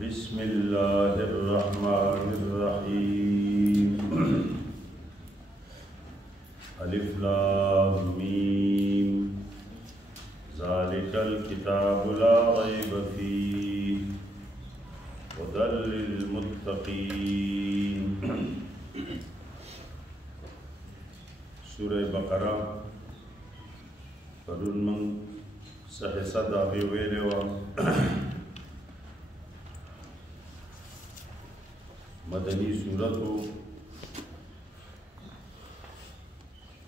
بسم الله الرحمن الرحيم الف لام ميم ذلك الكتاب لا ريب فيه هدى للمتقين سورة بقرة پرون من سحصہ داغی ویلے و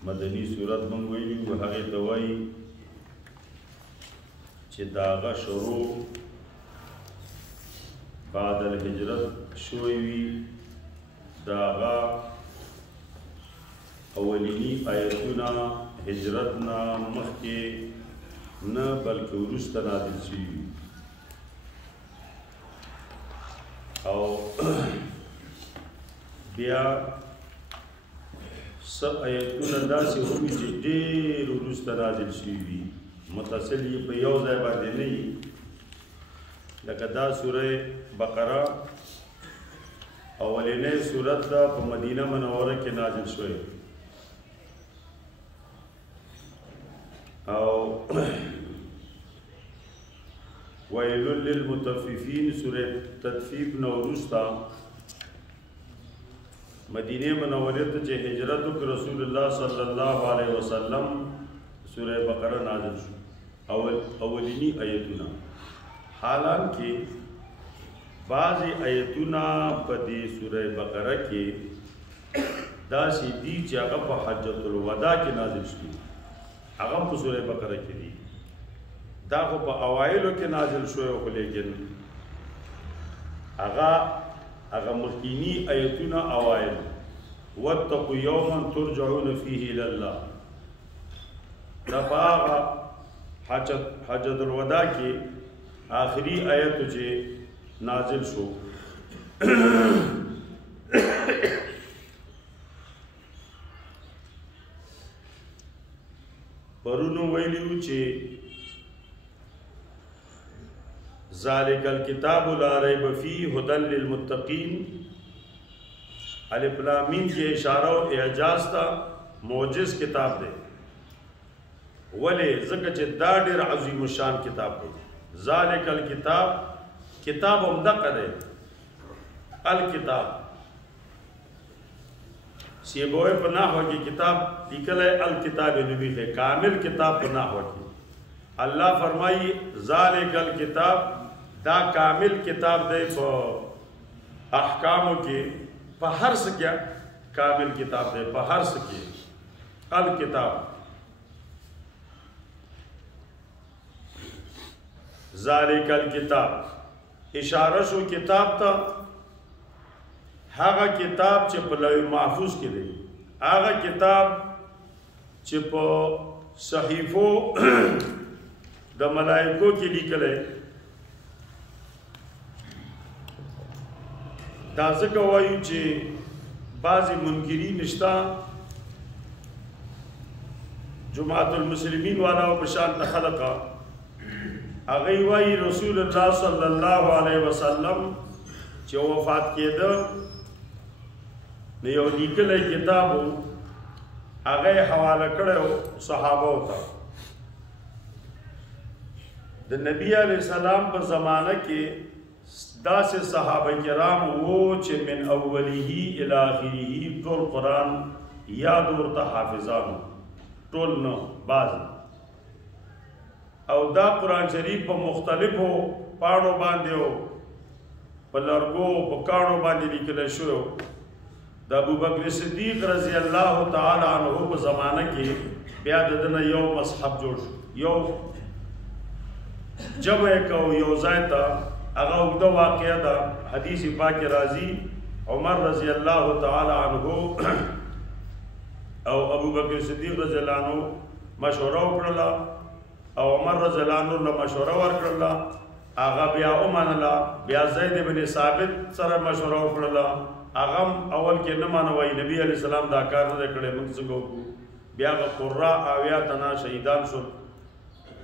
مدنی صورت من ویلی و هغه دوای چې داغه شروع بعد الهجرت شوی وی داغه اولینی آیتونه هجرتنا مخکې نه بلکې وروسته نازل شوي او بیا څه آیتونه داسې هم چې ډېر وروسته نازل شوي وي متصل یې په یو ځای باندې نه وي لکه دا سوره بقره اولنۍ سورت ده په مدینه منوره کې نازل شوی او ویل للمطففین سوره تطفیف نو وروسته مدینه منوره ته چې هجرت وکړ رسول الله صلی الله علیه وسلم سوره بقره نازل شو اولینی آیتونه حالانکه بعضی آیتونه په دې سوره بقره کې داسې دي چې هغه په حجۃ الوداع کې نازل شوي هغه په سوره بقره کې دي دا خو په اوایلو کې نازل شوی خو لیکن هغه مخکینی آیتونه اوایل واتقوا یوما ترجعون فیه الی الله دا په هغه حجۃ الوداع کې آخری آیت چې نازل شو پرونو ویلیو چې ذالک الکتاب لا ریب فیہ هدی للمتقین الف لام میم کې اشاره او اعجاز تا معجز کتاب دی ولې ځکه چې دا ډېر عظیم الشان کتاب دی ذالک الکتاب کتاب هم دقه دی الکتاب سیبوئے پر نحو کی کتاب لیکل ہے الکتاب نبی ہے کامل کتاب پر نحو کی اللہ فرمائی ذالک الکتاب دا کامل کتاب دے پا احکاموں کے پا ہر سکیا کامل کتاب دے پا ہر سکی الکتاب ذالک الکتاب اشارہ شو کتاب تا هغه کتاب چې په لوح محفوظ کې دی هغه کتاب چې په صحیفو د ملائکو کې لیکل دی دا ځکه وایو چې بعضې منکرین شته جماعت المسلمین والا او بشان خلقه هغوی وایي رسول الله صلی الله علیه وسلم چې وفات کېده نو یو لیکلی کتاب و هغه یې حواله کړی صحابو ته د نبی علیه السلام په زمانه کې داسې صحابه کرام وو چې من اوله الی آخره ټول قرآن یاد ورته حافظانو ټول نه بعض او دا قرآن شریف په مختلفو پاڼو باندې و په لرګو په کاڼو باندې لیکلی شوی د ابوبکر صدیق رضی الله تعالی عنہ په زمانه کې بیا د دنه یو مصحف جوړ شو یو جمع کو یو ځای ته هغه اوږده واقعه ده حدیث پاک راځي عمر رضی الله تعالی عنہ او ابوبکر صدیق رضی الله عنہ مشوره وکړه او عمر رضی الله عنہ له مشوره ورکړه هغه بیا ومنله بیا زید بن ثابت سره مشوره وکړه هغه اول کې نه مانوي نبی علیہ السلام دا کار نه کړی موږ څنګه وکړو بیا قرا اویا تنا شهیدان شو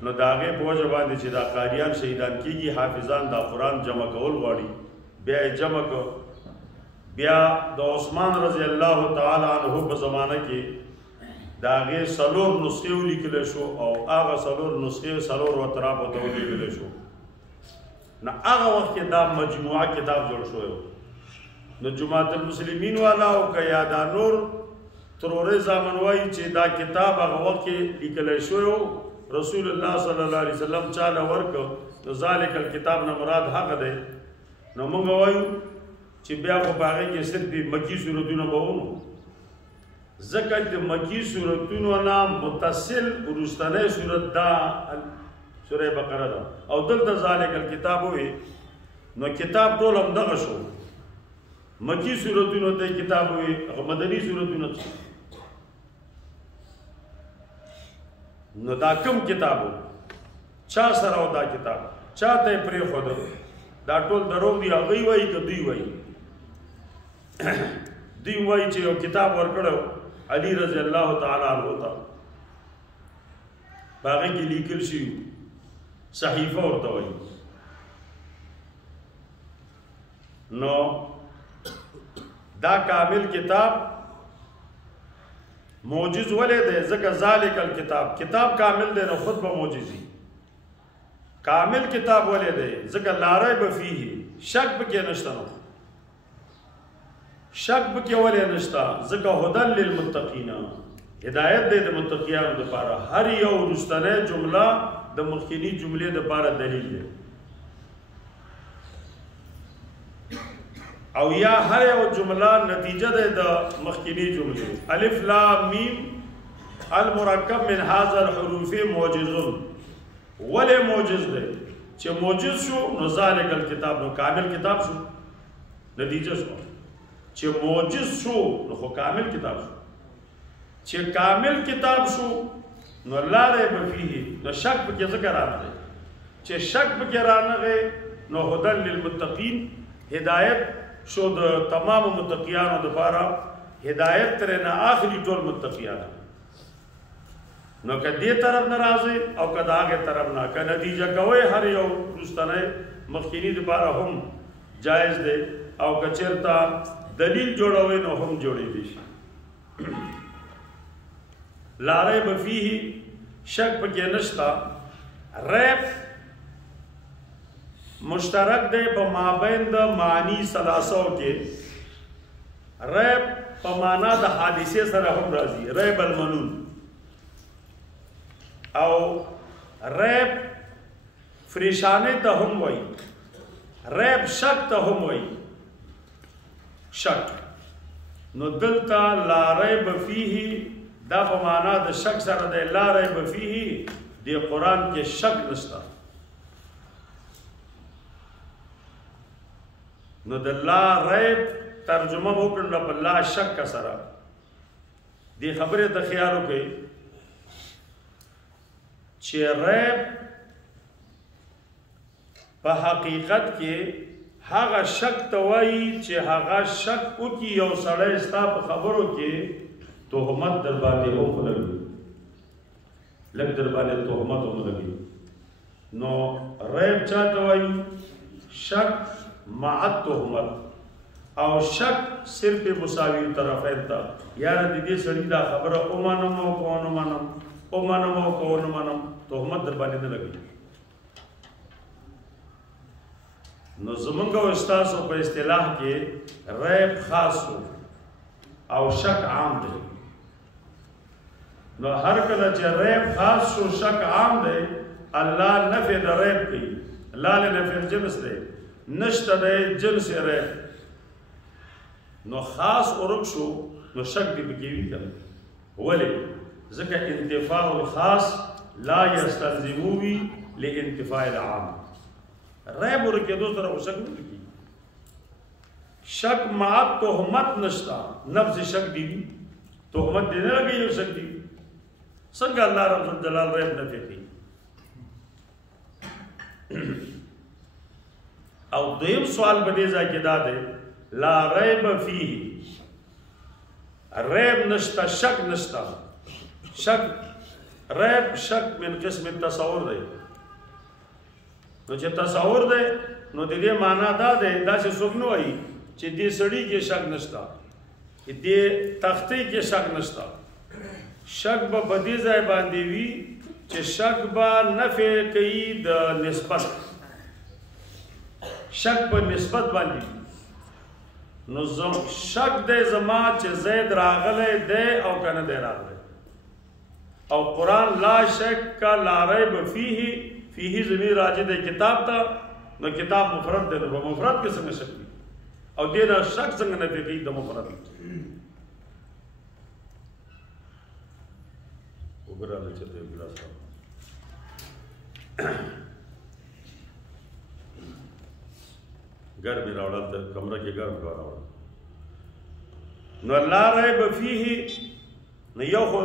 نو د هغې په وجه باندې چې دا قاریان شهیدان کېږي حافظان دا قرآن جمع کول غواړي بیا یې جمع کړ بیا د عثمان رضی الله تعالی عنه په زمانه کې د هغې 4 نسخې ولیکلی شو او هغه 4 نسخې 4 اطرافو ته ولیکلی شو نو هغه وخت کې دا مجموعه کتاب جوړ شوی نو جماعت المسلمین والا او که یا دا نور تروري زامن وایي چې دا کتاب هغه وخت کې لیکلی شوی رسول الله صلی الله علیه وسلم چاله ورکړ نو ذالک الکتاب نه مراد هغه دی نو موږ وایو چې بیا خو په هغې کې صرف مکي صورتونه به وو ځکه د مکي صورتونو نه متصل وروستنی صورت دا سوره بقره ده او دلته ذالک الکتاب وایي نو کتاب ټول همدغه شو مکی صورتونو ته کتاب وایي هغه مدني صورتونه نو دا کوم کتاب چا سره او دا کتاب چا ته پرېښود دا ټول دروغ دي هغوی وایي که دوی وایي دوی وایي چې یو کتاب ورکړی علي رضی الله تعالی عنه ته په هغې کې لیکل شوي صحیفه ورته وایي نو دا کامل کتاب موجز ولې دی ځکه ذالک الکتاب کتاب کامل دی نو خود به موجزي کامل کتاب ولې دی ځکه لا ریب فیه شک پکې نشته نو شک پکې ولې نشته ځکه هدی للمتقین هدایت دی د متقیانو دپاره هر یو وروستنۍ جمله د مخکینی جملې دپاره دلیل دی او یا هر یو جمله نتیجه ده د مخکینی جملې الف لام میم المرکب من هذا الحروف موجز ولې موجز ده چې موجز شو نو ذالک الکتاب نو کامل کتاب شو نتیجه شو چې موجز شو نو خو کامل کتاب شو چې کامل کتاب شو نو لا ریب فیه نو شک پکې ځکه رانغی چې شک پکې رانغی نو هدی للمتقین هدایت شو د تمام متقیانو دپاره هدایت ترې نه اخلي ټول متقیان نو که دې طرف نه راځي او که د هغې طرف نه که نتیجه کوئ هر یو وروستنی مخکیني دپاره هم جایز دی او که چېرته دلیل جوړوئ نو هم جوړېدی شي لا ریب فیه شک پکې نشته ریب مشترک دی په مابین د معنی ثلاثو کې ریب په معنا د حادثې سره هم راځي ریب المنون او ریب فریشانه ته هم وایي ریب شک ته هم وایي شک نو دلته لا ریب فیه دا په معنا د شک سره دی لا ریب فیه د قرآن کې شک نشته نو د لا ریب ترجمه وکړه په لا شک سره دې خبرې ته خیال وکړئ چې ریب په حقیقت کې هغه شک ته وایي چې هغه شک وکړي یو سړی ستا په خبرو کې تهمت در باندې وکړي لږ در باندې تهمت وکړي نو ریب چاته وایي شک مع التهمت او شک صرف مساوی طرفین تا یار دیدی سړی دا خبره او منم او کو نه منم او منم او کو نه منم تهمت در باندې نه لګي نو زمونږ او استاسو په اصطلاح کې ریب خاص او شک عام دی نو هر کله چې ریب خاص شو شک عام دی الله نفي د ریب کوي الله له نفي الجنس دی نشته دی جنس ریب نو خاص ورک شو نو شک دی پکې وي کنه ولې ځکه انتفاع الخاص لا يستلزم لانتفاع العام ریب ورکېدو سره شک نه کېږي شک مع تهمت نشته نفس شک دی تهمت دی نه لګي یو شک دی څنګه الله رب الجلال ریب نه کوي او دویم سوال به دې ځای کې دا دی لا ریب فیه ریب نشته شک نشته شک ریب شک من قسم تصور دی نو چې تصور دی نو د دې معنا دا دی داسې څوک نه وایي چې دې سړي کې شک نشته دې تختې کې شک نشته شک به په دې ځای باندې وي چې شک به نفع کوي د نسبت شک په نسبت باندې نو شک دی زما چې زید راغلی دی او که نه دی راغلی او قرآن لا شک لا ریب فیه ضمیر راجع دی کتاب ته نو کتاب مفرد دی نو په مفرد کې څنګه شک وي او دې نه شک څنګه نه دی د مفرد وګراله چې دی ګلاس ګرمي راوړل ته کمره کې ګرم کار راوړل نو لا ریب فیه نو یو خو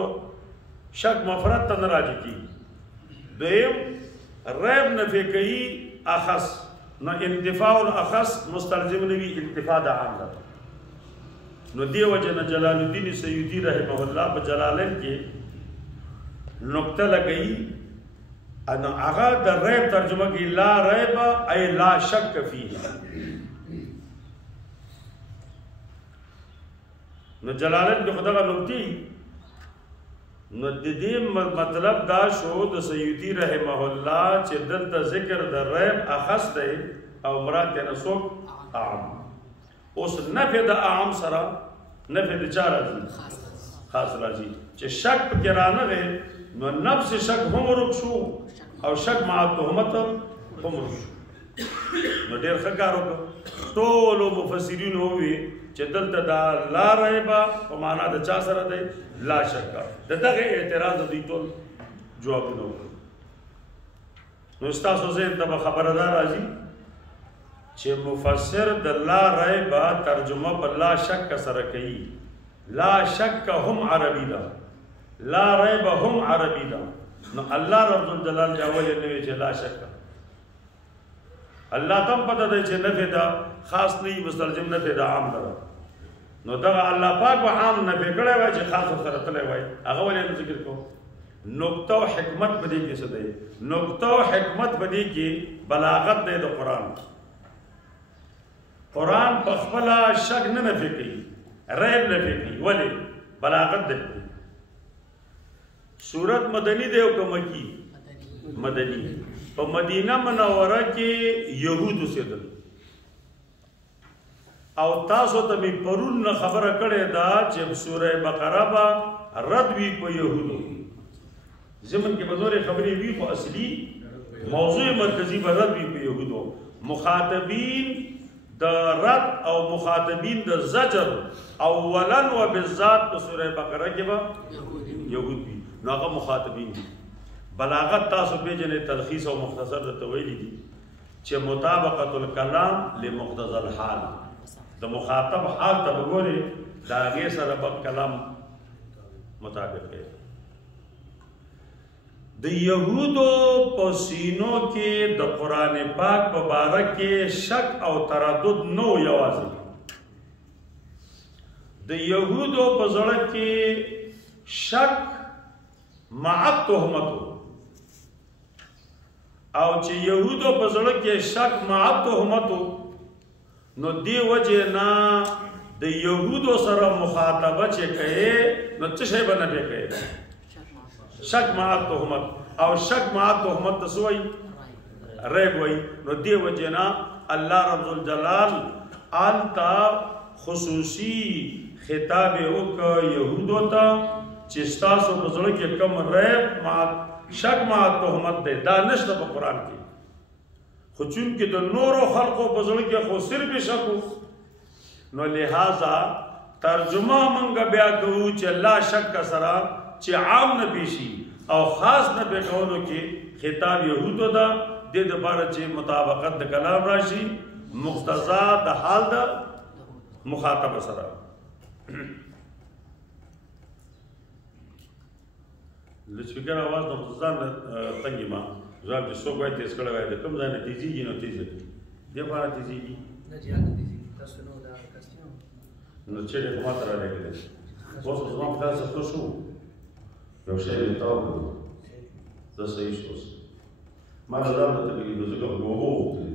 شک مفرد ته نه راځي کی دویم ریب نفی کوي اخص نو انتفاع الاخص مستلزم نه وي انتفاع د عام ده نو دی وجه نه جلال الدین سیوطی رحمه الله په جلالین کې نقطه لګئی انو هغه د ریب ترجمه کې لا ریب ای لا شک فیه نو جلالین کې خدغه نقطې نو د دې مطلب دا شو د سیوطی رحمه الله چې دلته ذکر د ریب اخص دی او مراد یې نسوک عام اوس نفع د عام سره نفع د چا راځي خاص راځي چې شک پکې رانغی نو نفس شک هم ورک شو او شک مع تهمت هم ورک شو نو ډېر ښه کار وکړو ټولو مفسرینو ووي چې دلته دا لا ریبه په معنا د چا سره دی لا شک د دغه اعتراض دوی ټول جوابونه وکړو نو ستاسو ذهن ته به خبره دا راځي چې مفسر د لا ریبه ترجمه په لا شک سره کوي لا شک هم عربي ده لا ریبه هم عربي ده نو الله رب الجلال جاول نه وی چې لا شک الله تم پته دی چې نفع دا خاص نه مستلزم نفع دا عام ده نو دغه الله پاک به عام نفع کړی وای چې خاص سره تللی وای هغه ولې ذکر کو نقطه او حکمت په دې کې څه دی نقطه او حکمت په دې کې بلاغت دی د قرآن قرآن په خپل شک نه نفع کوي ریب نفع کوي ولې بلاغت دی سورت مدنی دی او که مکی مدنی په مدینه منوره کې یهود اوسېدل او تاسو ته می پرون نه خبره کړې ده چې سوره بقره به رد وي په یهودو زمن کې به نورې خبرې وي خو اصلي موضوع مرکزي به رد وي په یهودو مخاطبین د رد او مخاطبین د زجر اولا و بالذات په سوره بقره کې به یهود وي نو هغه مخاطبین دي بلاغت تاسو پیژنې تلخیص او مختصر د تویلی دي چې مطابقت الکلام لمقتضى الحال د مخاطب حال ته وګورئ د هغې سره به کلام مطابق دی د یهودو په سینو کې د قرآن پاک په باره کې شک او تردد نو یوازې د یهودو په زړه کې شک مع تهمتو او چې یهودو په زړه کې شک مع تهمتو نو دی وجه نه د یهودو سره مخاطبه چې کوي نو څه شی به نه کوي شک مع تهمت او شک مع تهمت ته څه وایي ریب وایي نو دی وجه نه الله رب الجلال التا خصوصي خطاب وکړ یهودو ته چې ستاسو په زړه کې کم ریب مع شک مع تهمت دی دا نشته په قرآن کې خو چونکې د نورو خلقو په زړه کې خو صرف شک نو لہذا ترجمه مونږ بیا کوو چې لا شک سره چې عام نه پیشي او خاص نه به کولو کې خطاب یهودو ده د لپاره چې مطابقت د کلام راشي مقتضا د حال د مخاطب سره لسپیکر आवाज د ځان تنګي ما ځکه چې څوک وایي تیز کړی وای د کوم ځای نه تیزیږي نو تیز دی دی لپاره تیزیږي نه جهاد تیزیږي تاسو نو دا کاستیو نو چې له ماته راغلی اوس زما په تاسو څه شو یو شی ته زه صحیح شوس ما د ځان ته تکلیف ځکه ګوبو وکړې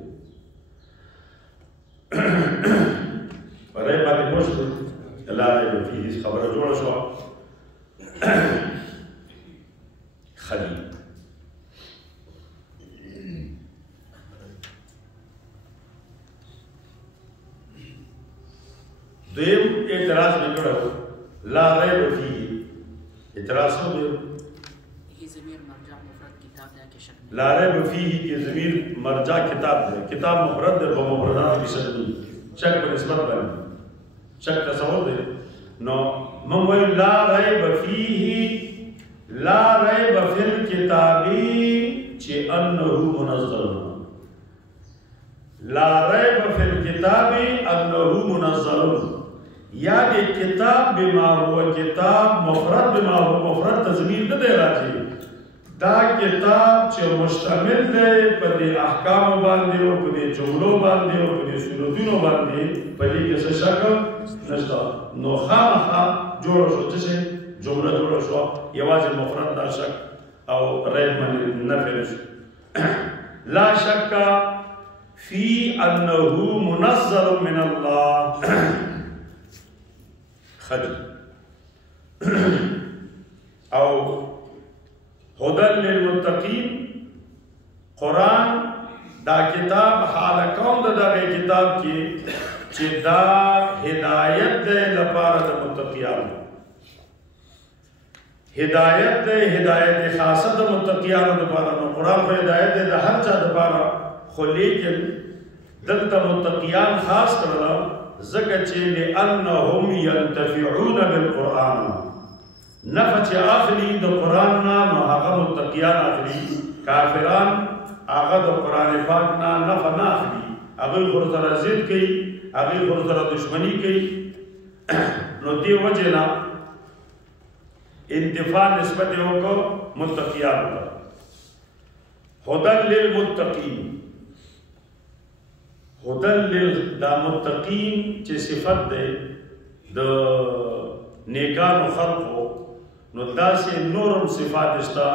برای باندې پوه شو لا ریب فیه خبره جوړه شوه خلیل دویم اعتراض میں کڑا ہو لا ریب فیه اعتراض ہو گیا لا ریب فیه کی ضمیر مرجع کتاب ہے کتاب مفرد ہے بمفردات کی شک نہیں شک پر نسبت بنی شک تصور دے نو من وی لا ریب فیه لا ریب فی الکتابی چی انہو منزل لا ریب فی الکتابی انہو منزل یعنی کتاب بما ہوا کتاب مفرد بما ہوا مفرد تضمیر نہ دے راجی دا کتاب چه مشتمل دے پدی احکام باندے و پدی جملو باندے و پدی سورتونو باندے پدی کسا شکل نشتا نو خامخا جوڑا شو جسے جملہ جوڑا شو یواز مفرد دا شک او ریب من نفر شو لا شک فی انہو منزل من اللہ خجل او هدى للمتقين قرآن دا کتاب حال کون دا کتاب کی چی دا ہدایت دے لپارا دا متقیان ہدایت دے ہدایت خاصہ دا متقیان دا پارا نو قرآن کو ہدایت دے دا ہر چا دا پارا خو لیکن دلتا متقیان خاص کرلا زکا چی لئنہم ینتفعون بالقرآن نفع چه آخری دا قرآن نا نو آغا متقیان آخری کافران آغا دا قرآن پاک نا نفع نا آخری آغای خورتر زید کئی آغای خورتر دشمنی کئی نو دی وجہ نا انتفاع نسبت ہوگا متقیان کا ہدن للمتقین ہدن دا متقین چه صفت دے دا نیکان و خلقو نو داسی نورم صفات اشتا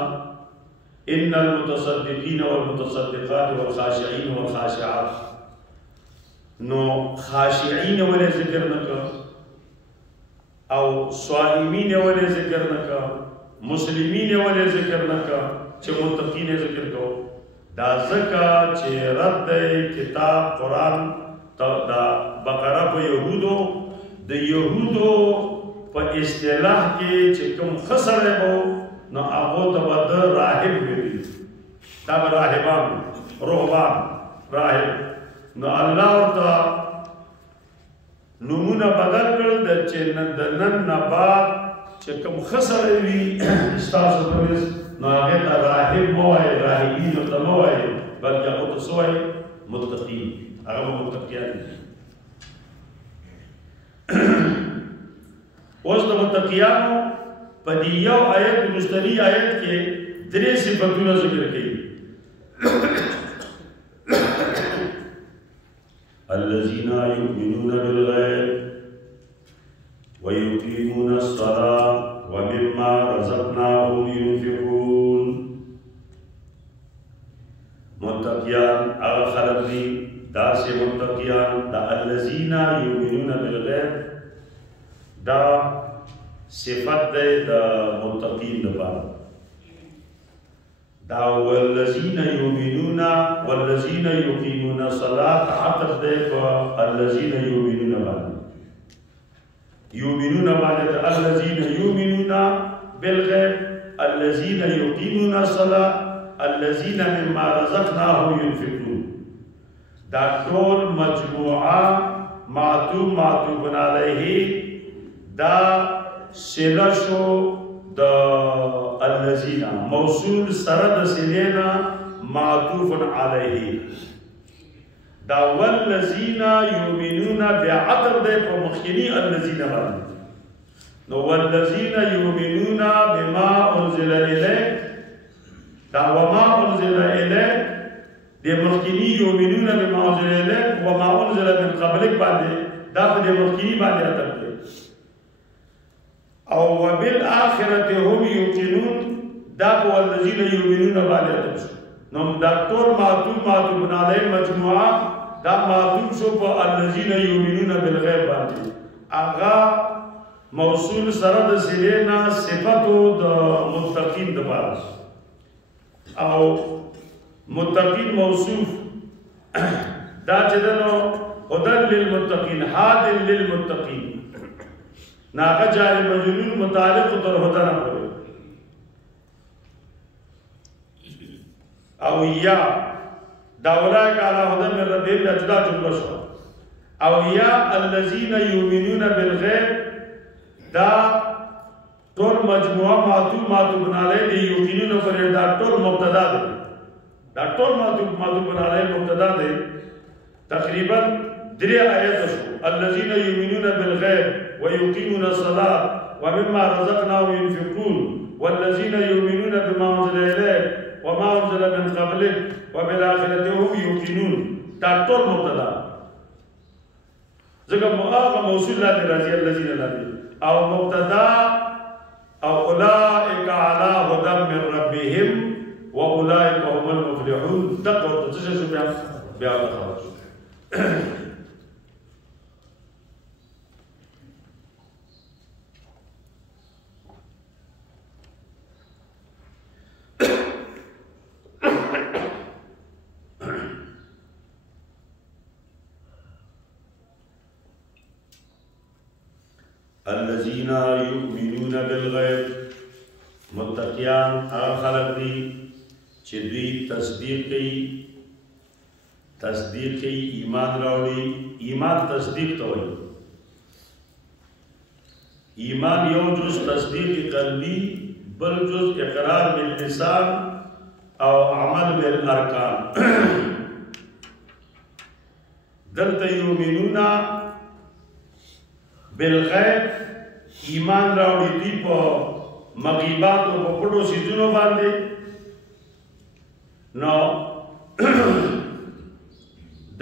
ان المتصدقین والمتصدقات والخاشعین والخاشعات نو خاشعین والے ذکر نکا او صائمین والے ذکر نکا مسلمین والے ذکر نکا چه متقین ذکر کو دا زکا چه رد کتاب قرآن دا بقرہ پا یہودو دا یہودو پا اصطلاح کے چکم خسر ہے وہ نو آغو تبا در راہب ہوئی تاب راہبان روحبان راہب نو اللہ ورطا نمونہ بدل کر دنن نبات چکم خسر ہوئی استاسو پریس نو آغیتا راہب موائے راہبین ورطا موائے بلکہ آغو تسوائے متقین آغو متقیان اوس د متقیانو په دې یو آیت مستنی آیت کې درې صفاتونه ذکر کړي الذين يؤمنون بالغيب ويقيمون الصلاة ومما رزقناهم ينفقون متقیان هغه خلک دي داسې متقیان دا الذين يؤمنون بالغيب دا صفت دے دا متقین دبارا دا والذین یؤمنون والذین یقیمون صلاة عطف دے پا الذین یؤمنون باندے یؤمنون باندے دا الذین یؤمنون بالغیب الذین یقیمون صلاة الذین مما رزقناهم ينفقون دا طول مجموعہ معطوب علیہ دا سلشو دا الذین موصول سرد سلینا معطوف علیہ دا والذین یؤمنون بعطر دے پا مخینی الذین باندے نو والذین یؤمنون بما انزل الیک دا وما انزل الیک دے مخینی یؤمنون بما انزل الیک وما انزل من قبلک باندے دا پا دے مخینی باندے عطر دے او وبالآخرت هم یوقنون دا په والذین یؤمنون باندې اتم شو نو دا ټول معطوف علیه مجموعه دا معطوف شو په الذین یؤمنون بالغیب باندې هغه موصول سره د سلینا صفاتو د متقین د پاره او متقین موصوف دا چې دنو هدن للمتقین هاد للمتقین ناغه جاری مجرور متعلق تر هدن پورې او یا دا اولئک علی هدى من ربهم دا جدا جمله شو او یا الذین یؤمنون بالغیب دا ټول مجموعه معطوف علیه دی یقینون پر دا ټول مبتدا دی دا ټول معطوف علیه مبتدا دی تقریبا 3 آیات شو الذین یؤمنون بالغیب ويقيمون الصلاة ومما رزقناهم ينفقون والذين يؤمنون بما أنزل إليك وما أنزل من قبلك وبالآخرة هم يوقنون دا ټول مبتدا ځکه هغه موصول لا راځي الذين لا او مبتدا او اولئك على هدى من ربهم واولئك هم المفلحون دغه څه شو بیا خلاص الذين يؤمنون بالغيب متقیان هغه خلق دي چې دوی تصدیق کوي ایمان راوړي ایمان تصدیق ته وایي ایمان یو جز تصدیق قلبي بل جز اقرار باللسان او عمل بالارکان دلته یؤمنون بالغیب ایمان راوړي دي په مغیبات او په پټو سيزونو باندې نو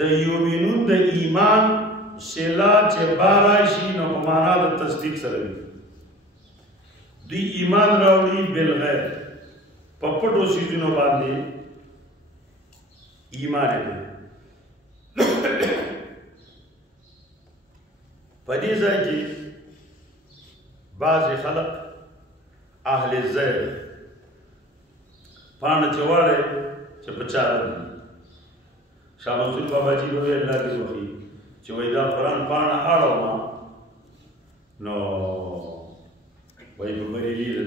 د یؤمنون د ایمان سلا چې باراشي نو په معنا د تصدیق سره دی ایمان راوړي بالغیب په پټو سيزونو باندې ایمان دی پدې ځای کې بعض خلق اهل زیر پاڼه چواړه چې بچاره شاه منصور بابا جی وی الله دې وکړي چې وای دا قرآن پاڼه اړه ما نو وای په بریلی ده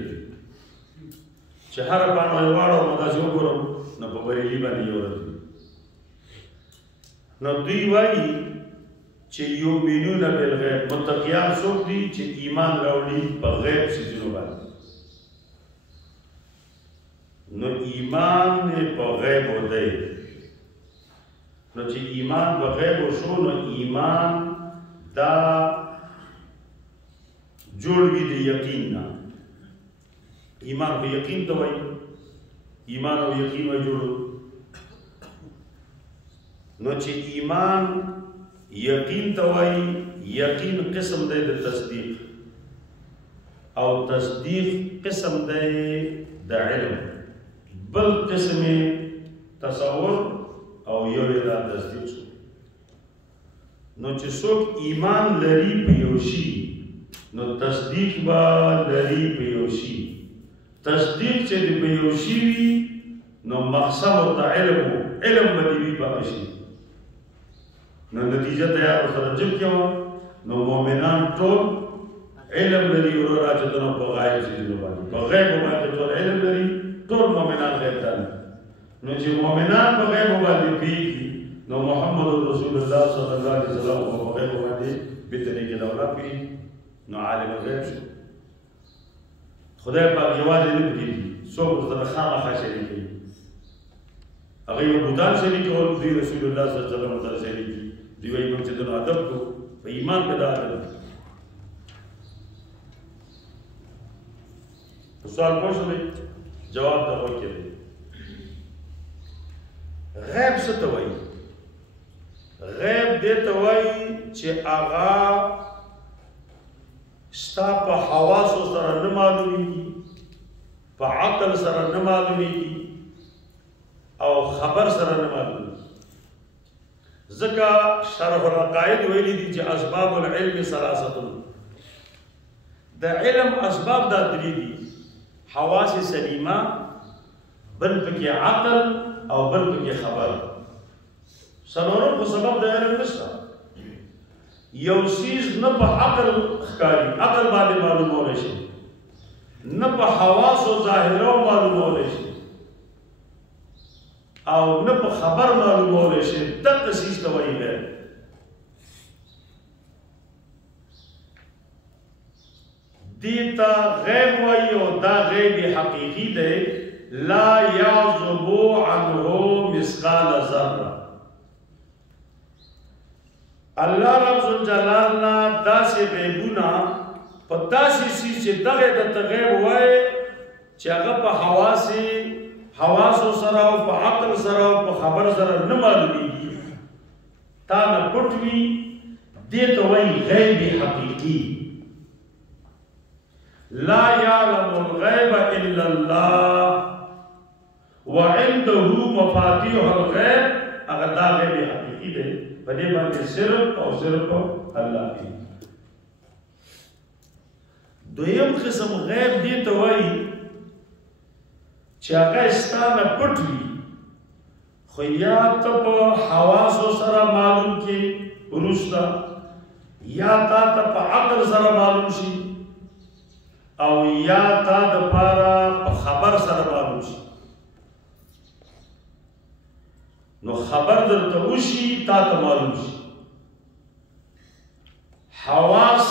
چې هر پاڼه واړو ما دا شو ګورم نو په بریلی باندې ورته نو دوی وایي چې یؤمنون بالغیب متقیان څوک دي چې ایمان راوړي په غیب څیزونو باندې نو ایمان په غیب ودی نو چې ایمان په غیب وشو نو ایمان دا جوړ وي د یقین نه ایمان په یقین ته وایي ایمان او یقین وایي جوړ نو چې ایمان یقین توای یقین قسم دی د تصدیق او تصدیق قسم دی د علم بل قسم تصور او یو د تصدیق شو نو چې څوک ایمان لري په یو شی نو تصدیق با لري په یو شی تصدیق چې په یو شی نو مقصد او علم به دی په شی نو نتیجه تیار سره جب کیو نو مؤمنان ټول علم لري او راځي په غایب شي باندې په غیب باندې ټول علم لري ټول مؤمنان غیب دان نو چې مؤمنان په غیب باندې پیږي نو محمد رسول الله صلی الله علیه وسلم په غیب باندې به طریقې دوله پی نو عالم غیب شو خدای پاک یوازې نه پریږدي څوک سره خامخا شریک کوي هغه یو بوتان شریک او دی رسول الله صلی الله علیه وسلم شریک دی وایي موږ چې دنو ادب کو په ایمان پیدا کړو سوال پوښتنه جواب ته وکړئ غیب څه ته وایي غیب دې ته وایي چې هغه ستا په حواسو سره نه معلومیږي په عقل سره نه معلومیږي او خبر سره نه معلومیږي. ځکه شرح العقائد ویلي دي چې اسباب العلم ثلاثه، د علم اسباب دا درې دي: حواس سلیمه، بل پکې عقل او بل پکې خبر. څلورم په سبب د علم نشته. یو چیز نه په عقل ښکاري، عقل باندې معلومولی شي، نه په حواسو ظاهرو معلومولی شي او نه په خبر معلومولی شي. دغه چیز ته وایي غیب. دې ته غیب وایي او دا غیب حقیقي دی. لا یعزب عنه مثقال ذره. الله رب الجلال نه داسې غیبونه په داسې شي چې دغه د غیب وایي چې هغه په حواسو سره او په عقل سره او په خبر سره نه معلومیږي، تا نه پټ وي. دې ته وایي غیب حقیقي. لا يعلم الغیب الا الله وعنده مفاتيح الغیب. هغه دا غیب حقیقي دی، په دې باندې صرف او صرف الله دی. دویم قسم غیب دې ته وایي چې هغه ستا نه پټ وي، خو یا ته په حواسو سره معلوم کې وروسته، یا تا ته په عقل سره معلوم شي او یا تا د پاره په خبر سره معلوم شي. نو خبر درته وشي، تا ته معلوم شي. حواس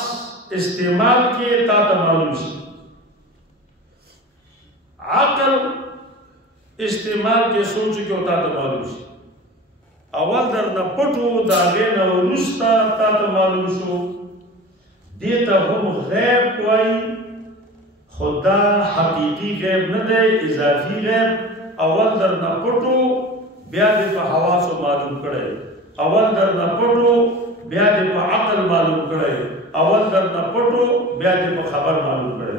استعمال کې تا ته معلوم شي. عقل استعمال کې سوچ کې او تا ته معلوم شي. اول در نه پټو د هغې نه وروسته تا ته معلوم شو. دې ته هم غیب وایي، خو دا حقیقي غیب نه دی، اضافي غیب. اول در نه پټو بیا دې په حواسو معلوم کړی، اول در نه پټو بیا دې په عقل معلوم کړی، اول در نه پټو بیا دې په خبر معلوم کړی.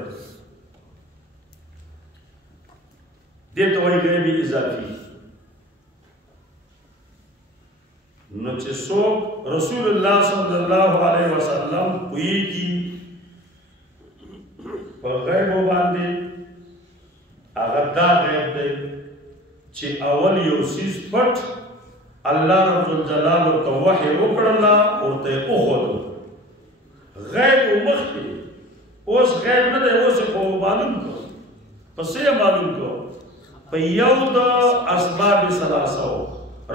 دې ته وایي غیب اضافي. نو چې څوک رسول الله صلی الله علیه وسلم پوهیږي په غیب باندې، هغه دا غیب دی چې اول یو څیز پټ الله رب الجلال ورته وحی وکړله، ورته یې وښودل. غیب مخکې، اوس غیب نه دی، اوس یې خو معلوم کړو. په څه یې معلوم کړو؟ په یو د اسباب ثلاثه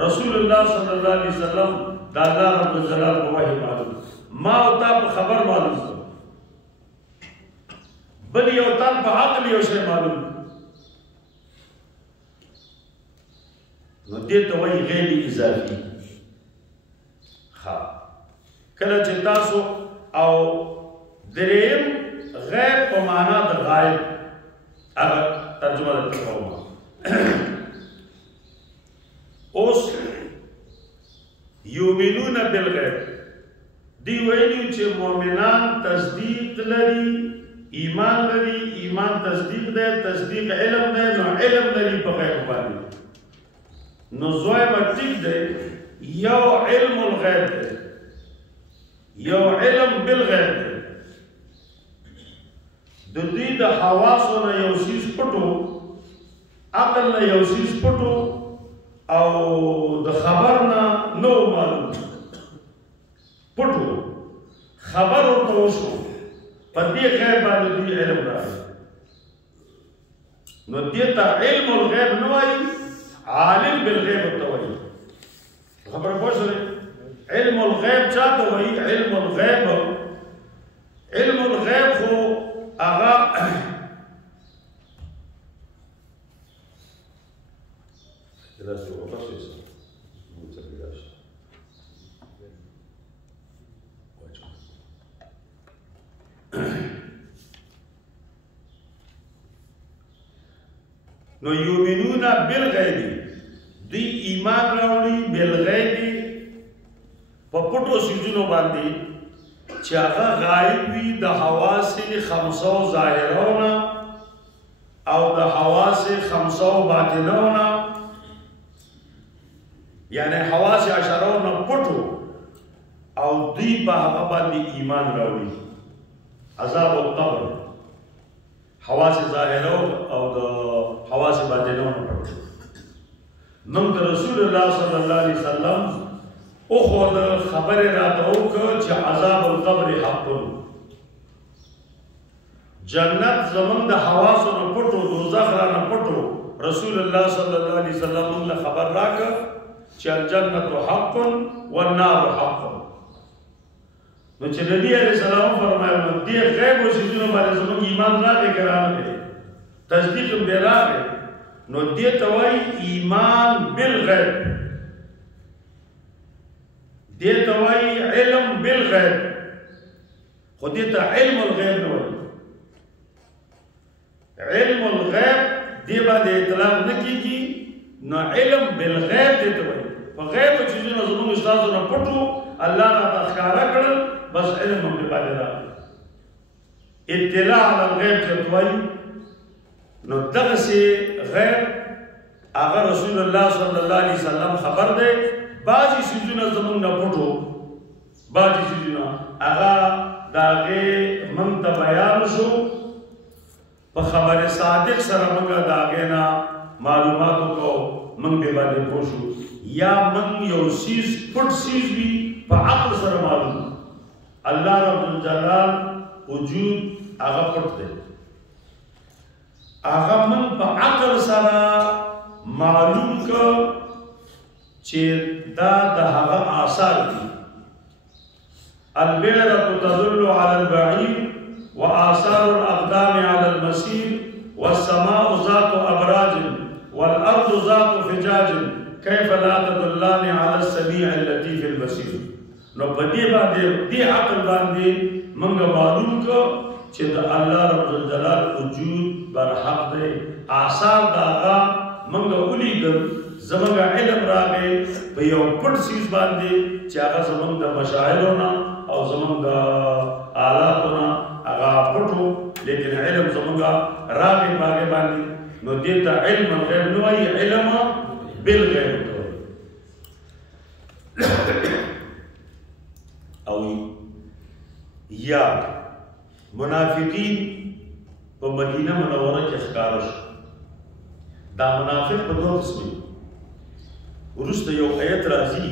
رسول الله صلی الله علیه وسلم د الله رب الجلال په وحی معلوم، ما او تا په خبر معلوم کړو، بل یو تن په عقل یو شی معلوم. نو دې ته وایي غیب اضافي. کله چې تاسو او دریم غیب په معنا د غایب، هغه ترجمه درته کوم. اوس یؤمنون بالغیب، دی ویلي چې مؤمنان تصدیق لري، ایمان لري. ایمان تصدیق دی، تصدیق علم دی، نو علم لري په غیب باندې. نو زوی به ټیک دی، یو علم الغیب دی، یو علم بالغیب دی. د دوی د حواسو نه یو څیز پټو، عقل نه یو څیز پټو او د خبر نه نو معلوم پټو. خبر ورته وشو، په دې غیب باندې دوی علم راغی. نو دې ته علم الغیب نه وایي، عالم بالغیب ورته وایي. خبره پوه شوې؟ علم الغیب چاته وایي؟ علم الغیب، علم الغیب خو هغه نو یؤمنون بالغیب، دی ایمان راوړي بالغیب په پټو سیزونو باندې چې هغه غایب وي د حواس خمسو ظاهرونه او د حواس خمسه او باطنونه یعنی حواس عشرونه پټو او دوی په هغه باندې ایمان راوړي عذاب القبر حواس ظاهره او د حواس باطنونه پټو نن رسول الله صلی الله علیه وسلم او خو د خبره راته وکړه چې عذاب القبر حق جنت زمون د حواسو نه پټو دوزخ را نه پټو رسول الله صلی الله علیه وسلم موږ خبر راکړه چې الجنت حق والنار حق نو چې نبی علیہ السلام فرمایله دې غیب او شیزونو باندې زموږ ایمان راغی کرامه تصدیق به راغی نو دې ته وایي ایمان بالغیب دې ته وایي علم بالغیب خو دې ته علم الغیب نه وایي علم الغیب دې باندې اطلاق نه کیږي نو علم بالغیب دې ته وایي په غیب او شیزونو زموږ استادو نه پټو الله راته ښکارا کړل بس علم هم دې باندې راغی اطلاع علی الغیب ته وایي نو دغه سي غیب هغه رسول الله صلی الله علیه وسلم خبر دی بعضی شیزونه زمونږ نه پټو بعضی شیزونه هغه داغه مونږ ته بیان شو په خبره صادق سره موږ داغه نه معلومات کو موږ به باندې پوښو یا موږ یو سیز پټ سیز وی په عقل سره معلوم الله رب الجلال وجود هغه پټ دی هغه من په عقل سره معلوم کو چې دا د هغه آثار دي البعرة تدل على البعير وآثار الأقدام على المسير والسماء ذات أبراج والأرض ذات فجاج كيف لا تدلان على السميع اللطيف البصير نو په دې باندې دې عقل باندې موږ معلوم کو چې د الله رب الجلال وجود بر حق دی آثار داغه موږ ولیدل زموږ علم راغی په یو پټ سیز باندې چې هغه زموږ د مشاعرونه او زموږ د آلاتونه هغه پټو لیکن علم زموږ راغی باغې باندې نو دې ته علم الغیب نو وایي علم بالغیب او یا منافقین په مدینه منوره کې ښکار شو دا منافق په دوه قسم ورسته یو آیت راځي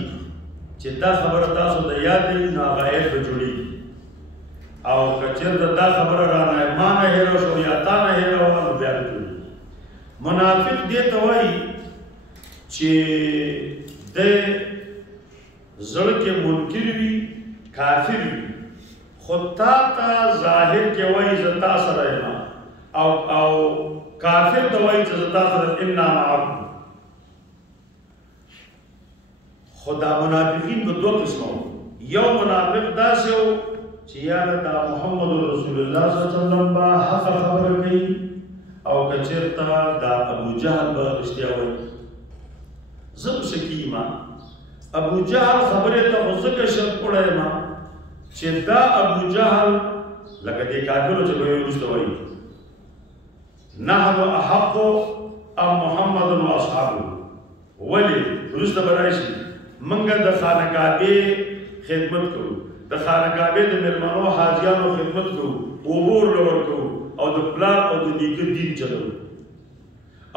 چې دا خبره تاسو د یادې نه هغه آیت به جوړېږي او که چېرته دا خبره رانه ما نه هېره شو یا تا نه هېره وه نو بیا به جوړېږي منافق دې ته وایي چې د زړه کې منکر وي کافر وي خو تا ته ظاهر کې وایي زه تا سره یم او کافر ته وایي چې زه تا سره انا معکم خو دا منافقین په دوه قسمه یو منافق داسې و چې یاره دا محمد رسول الله صلی الله علیه وسلم به حق خبره کوي او که چېرته دا ابو جهل به رښتیا وایي زه به څه کېږم ابو جهل خبرې ته خو ځکه شک کړی یم چې دا ابو جهل لکه دې کافرو چې به یې وروسته وایي نحن احق ام محمد و اصحابه ولې وروسته به راشي موږ د خانقاهې خدمت کوو د خانقاهې د مېلمنو حاجیانو خدمت کوو اوبه ورله ورکوو او د پلار او د نیکه دین چلوو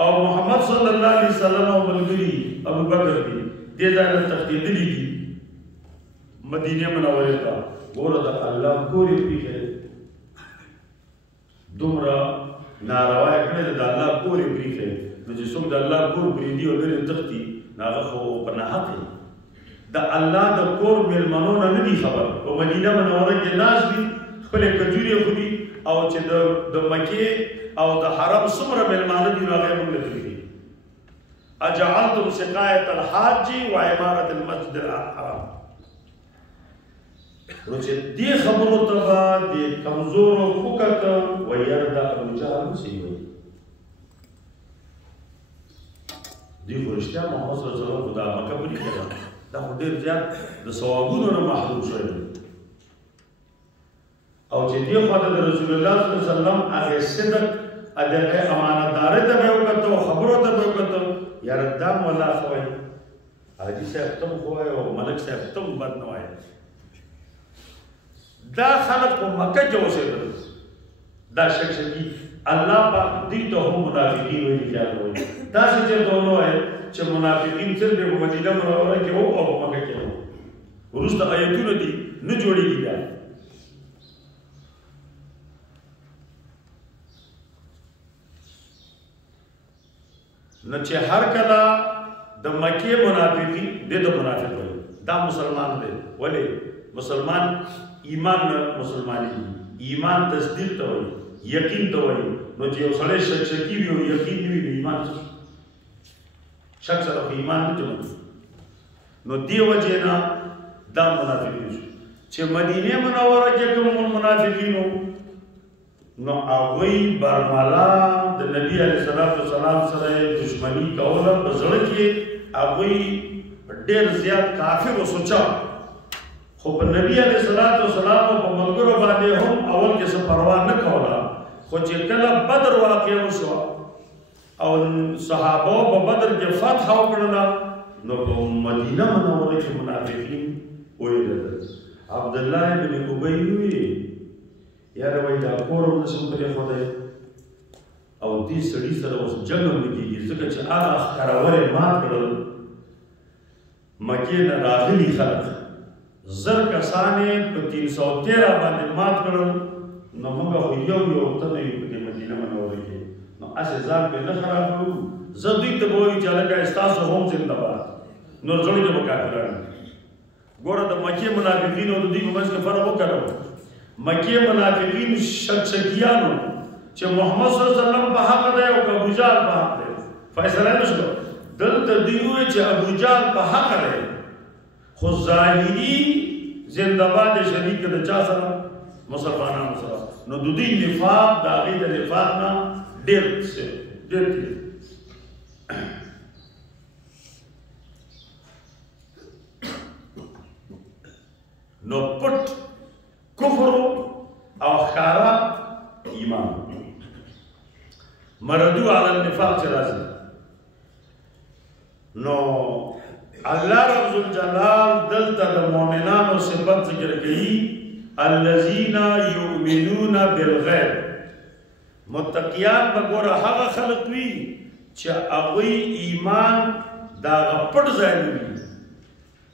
او محمد صلی الله علیه وسلم او ملګري ابوبکر دي دې ځای نه تښتېدلي دي مدینه منورې ته ګوره د الله کور یې پرېښی دومره ناروا یې کړی د الله کور یې پرېښی نو چې څوک د الله کور پرېږدي او لرې تښتي نو هغه خو په ناحق دی د الله د کور مېلمنو نه نه دي خبر په مدینه منوره کې ناست دي خپلې کجورې خوري او چې د مکې او د حرم څومره مېلمانه دي نو هغه یې موږ له پرېږدي اجعلتم سقایة الحاج و عمارة المسجد الحرام نو چې دې خبرو ته به د کمزورو وکتل ویل دا ابو جهل نشي وایي دوی خو رښتیا محمد صلی الله علیه وسلم خو دا مکه پرې کړه دا خو ډېر زیات د ثوابونو نه محروم شوی او چې دې خوا ته د رسول الله صلی الله علیه وسلم هغې صدق دغه امانتدارۍ ته به وکړو خبرو ته به وکړو یاره دا مولا خو وایي حاجي صاحب ته خو وایي او ملک صاحب ته هم بد نه وایي دا خلق په مکه کې اوسېدل دا شک شکی الله پاک دې ته هم منافقین وایي خیال وایي داسې چې دوه وایي چې منافقین صرف په مدینه منوره کې وو او په مکه کې وو وروسته آیتونه دي نه جوړېږي بیا نو چې هر کله د مکې منافقین دې د منافق وایي دا مسلمان دی ولې مسلمان ایمان مسلمانی ایمان تصدیق ته وایي یقین ته وایي نو چې یو سړی شک شکی وي او یقین وي نو ایمان شک سره ایمان نه جوړ نو دی وجه نه دا منافقین شو چې مدینه منوره کې کوم منافقینو نو هغوی برملا د نبی علیه السلام سره دشمني کوله په زړه کې هغوی ډېر زیات کافر او سوچا خو په نبی علیه السلام په ملګرو باندې هم اول کې څه پروا نه کوله خو چې کله بدر واقع وشو او صحابه په بدر کې فتح وکړله نو په مدینه منوره کې منافقین ویل عبد الله بن ابي وی یاره وای دا کور نشم پرې خدای او دې سړي سره اوس جنګ نه کېږي ځکه چې هغه ښکراوری مات کړل مکې نه راغلي خلک زر کسانې په 313 باندې مات کړل نو موږ خو یو تنه یو په مدینه منوره کې نو هسې ځان پرې نه خراب کړو زه دوی ته به وایي چې هلکه ستاسو هم زنده باد نور زړه کې به کافران ګوره د مکې منافقین او د دوی په منځ کې فرق وکړو مکې منافقین شکیانو چې محمد صلی الله علیه وسلم په حق دی او ابو جهل په حق دی فیصله نشو دلته دوی وایي چې ابو جهل په حق دی خو ظاهري زنده باد شریک د چا سره مسلمانانو سره نو د دوی نفاق د هغې د نفاق نه ډېر نو پټ کفر او ښکارا ایمان مردو علی النفاق چې راځي نو الله رب الجلال دلته د مؤمنانو صفت ذکر کوي الذين يؤمنون بالغیب متقیان بګوره هغه خلق وي چې هغوی ایمان د هغه پټ ځای نه وي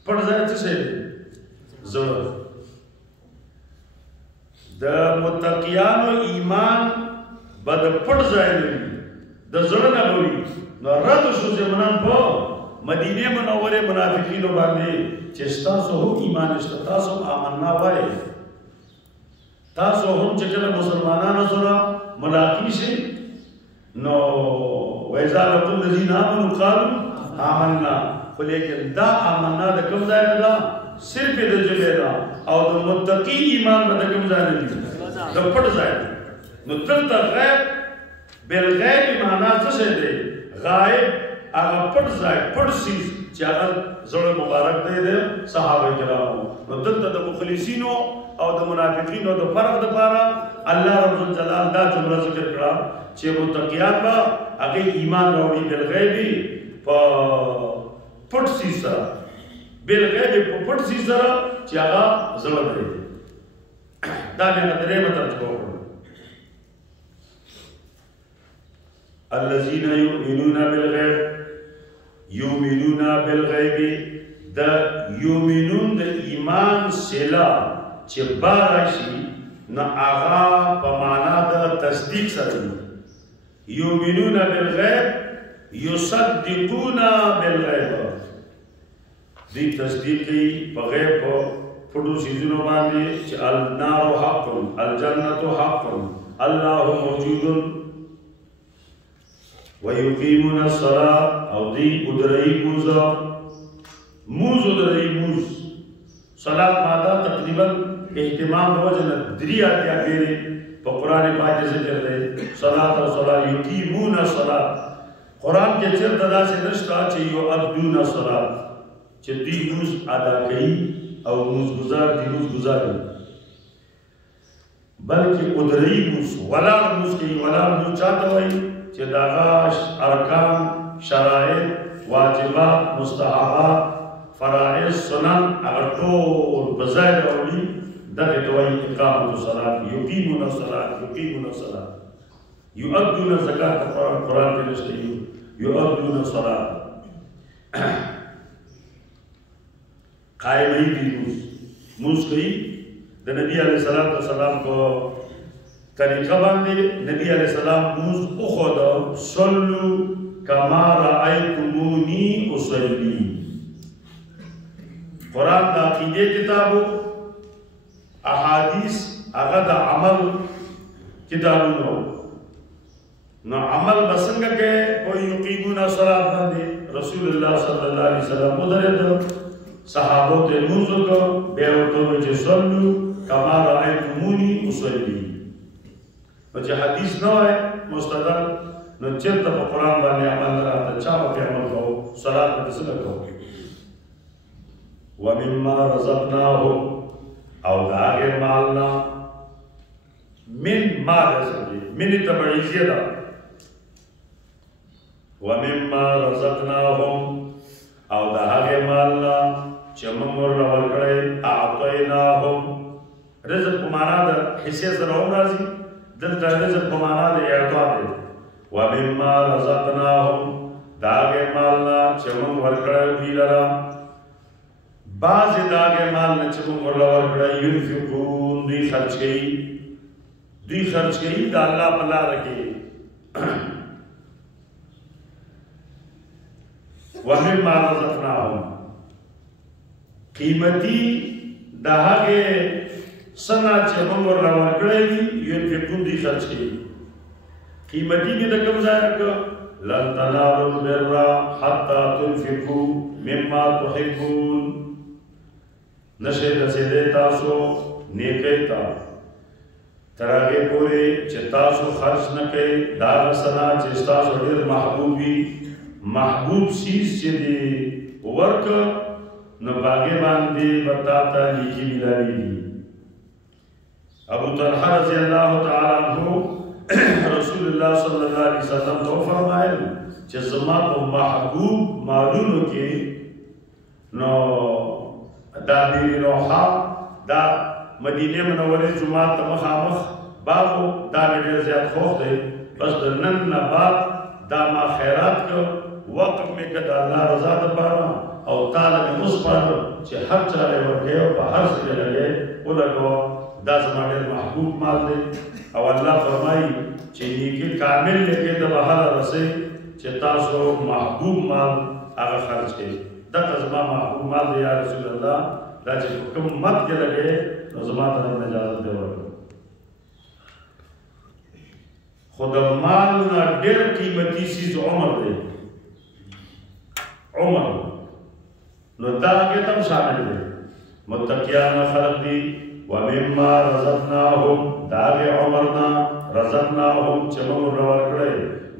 پټ ځای څه شی دی زړه د متقیانو ایمان به د پټ ځای نه وي د زړه نه به وي نو رد شو زمنان په مدینه منورې منافقینو باندې چې ستاسو هم ایمان شته تاسو هم آمنا وایئ تاسو هم چې کله مسلمانانو سره ملاقات شي نو وإذا لقوا الذين آمنوا قالوا آمنا خو لیکن دا آمنا د کوم ځای نه ده صرف د جبه ده او د متقی ایمان به د کوم ځای نه دي د پټ ځای نو دلته غیب بالغیب معنا څه شی دی غایب هغه پټ ځای پټ سیز چې هغه زړه مبارک دی د صحابه کرامو نو دلته د مخلصینو او د منافقینو د فرق لپاره الله رب الجلال دا جمله ذکر کړه چې متقیان به هغه ایمان راوړي بالغیب په پټ سیز سره بالغیب په پټ سیز سره چې هغه زړه دی دا نه درې مطلب کوو الذين يؤمنون بالغيب يؤمنون بالغيب دا يؤمنون د ایمان سلا چې بارشي نه هغه په معنا د تصدیق سره يؤمنون بالغيب يصدقون بالغيب دې تصدیق کوي په غیب په پټو شیزونو باندې چې النار حق الجنه حق الله موجود ويقيمون الصلاة أو دي أدري موزا موز أدري موز صلاة ماذا تقريبا اهتمام وجنا دريات يا غيري فقرآن پاک ذکر دے صلاة و صلاة يقيمون الصلاة قرآن کے چر تدا سے نشتا چه يؤدون الصلاة چه دی موز ادا کئی او موز گزار دی موز گزاری بلکې قدري موس ولاړ موس کوي. ولاړ موس چاته وایي چې دغه ارکان، شرایط، واجبات، مستحبات، فرائض، سنن هغه ټول په ځای راوړي. دغه ته وایي اقامة الصلاة. یقیمون الصلاة، یقیمون الصلاة، یؤدون الزکات. قرآن کې نشته یؤدون الصلاة. قائمي دي موس کوي. د نبی علیہ السلام په طریقه باندې نبی علیہ السلام موس وخود. صلو کما رأیتمونی اصلی. قرآن د عقیده کتابو، احادیث هغه د عمل کتابونو. نو عمل بسنګ کې کوئی یقیمون الصلاة باندې رسول الله صلی الله علیه وسلم ودرېد. صحابو ته موزو کو بیا ورته چې صلو کما رأیتمونی اصلی. نو چې حدیث نه وای مستدل، نو چېرته په قرآن باندې عمل نه راته. چا به عمل کوو؟ صلات به څه نه کوو. ومما رزقناهم، او د هغې مال نه. من مال اصلي من تبعیضیه ده. ومما رزقناهم، او د هغې مال نه چې موږ ورله ورکړی. اعطیناهم، رزق په معنا د حصې سره هم راځي. دلته رزق په معنا د اعطا دی. ومما رزقناهم، د هغې مال نه چې موږ ورکړی دوی لره. بعضې د هغې مال نه چې موږ ورله ورکړی ینفقون، دوی خرچ کوي. دوی خرچ کوي د الله په لاره کې. ومما رزقناهم، قیمتي د هغې څه نه چې موږ ورله ورکړی وي ینفقون، دوی خرچ کوي. قیمتي مې د کوم ځای نه کړه؟ لن تنالوا البر حتى تنفقوا مما تحبون. نشئ رسېدی تاسو نیکۍ ته تر هغې پورې چې تاسو خرچ نه کوئ د هغه څه نه چې ستاسو ډېر محبوب وي. محبوب څیز چې دی ورکړه، نو په هغې باندې به تا ته نیکي میلاویږي. ابو طلحه رضی الله تعالی عنه رسول الله صلی الله علیه وسلم ته وفرمایل چې زما په محبوب مالونو کې نو دا بیبي روحه، دا مدینه منورې جومات ته مخامخ باغو، دا مې ډېر زیات خوښ دی. بس د نن نه بعد دا ما خیرات کړ، وقف مې کړ د الله رضا دپاره، او تاله مې وسپارل چې هر چا یې ورکوې او په هر څه کې لګوې ولګوه. دا زما ډېر محبوب مال دی. او الله فرمایي چې نیکي کامل لیکې ته به هله رسئ چې تاسو محبوب مال هغه خرچ کړئ. دغه زما محبوب مال دی یا رسول الله، دا چې په کوم مد کې لګوې نو زما طرف نه اجازت دی ورکړه. خو د مال نه ډېر قیمتي څیز عمر دی. عمر نو دا هغې ته هم شامل دی. متقیان خلق دي. ومما رزقناهم، د هغې عمر نه رزقناهم چې موږ ورله ورکړی.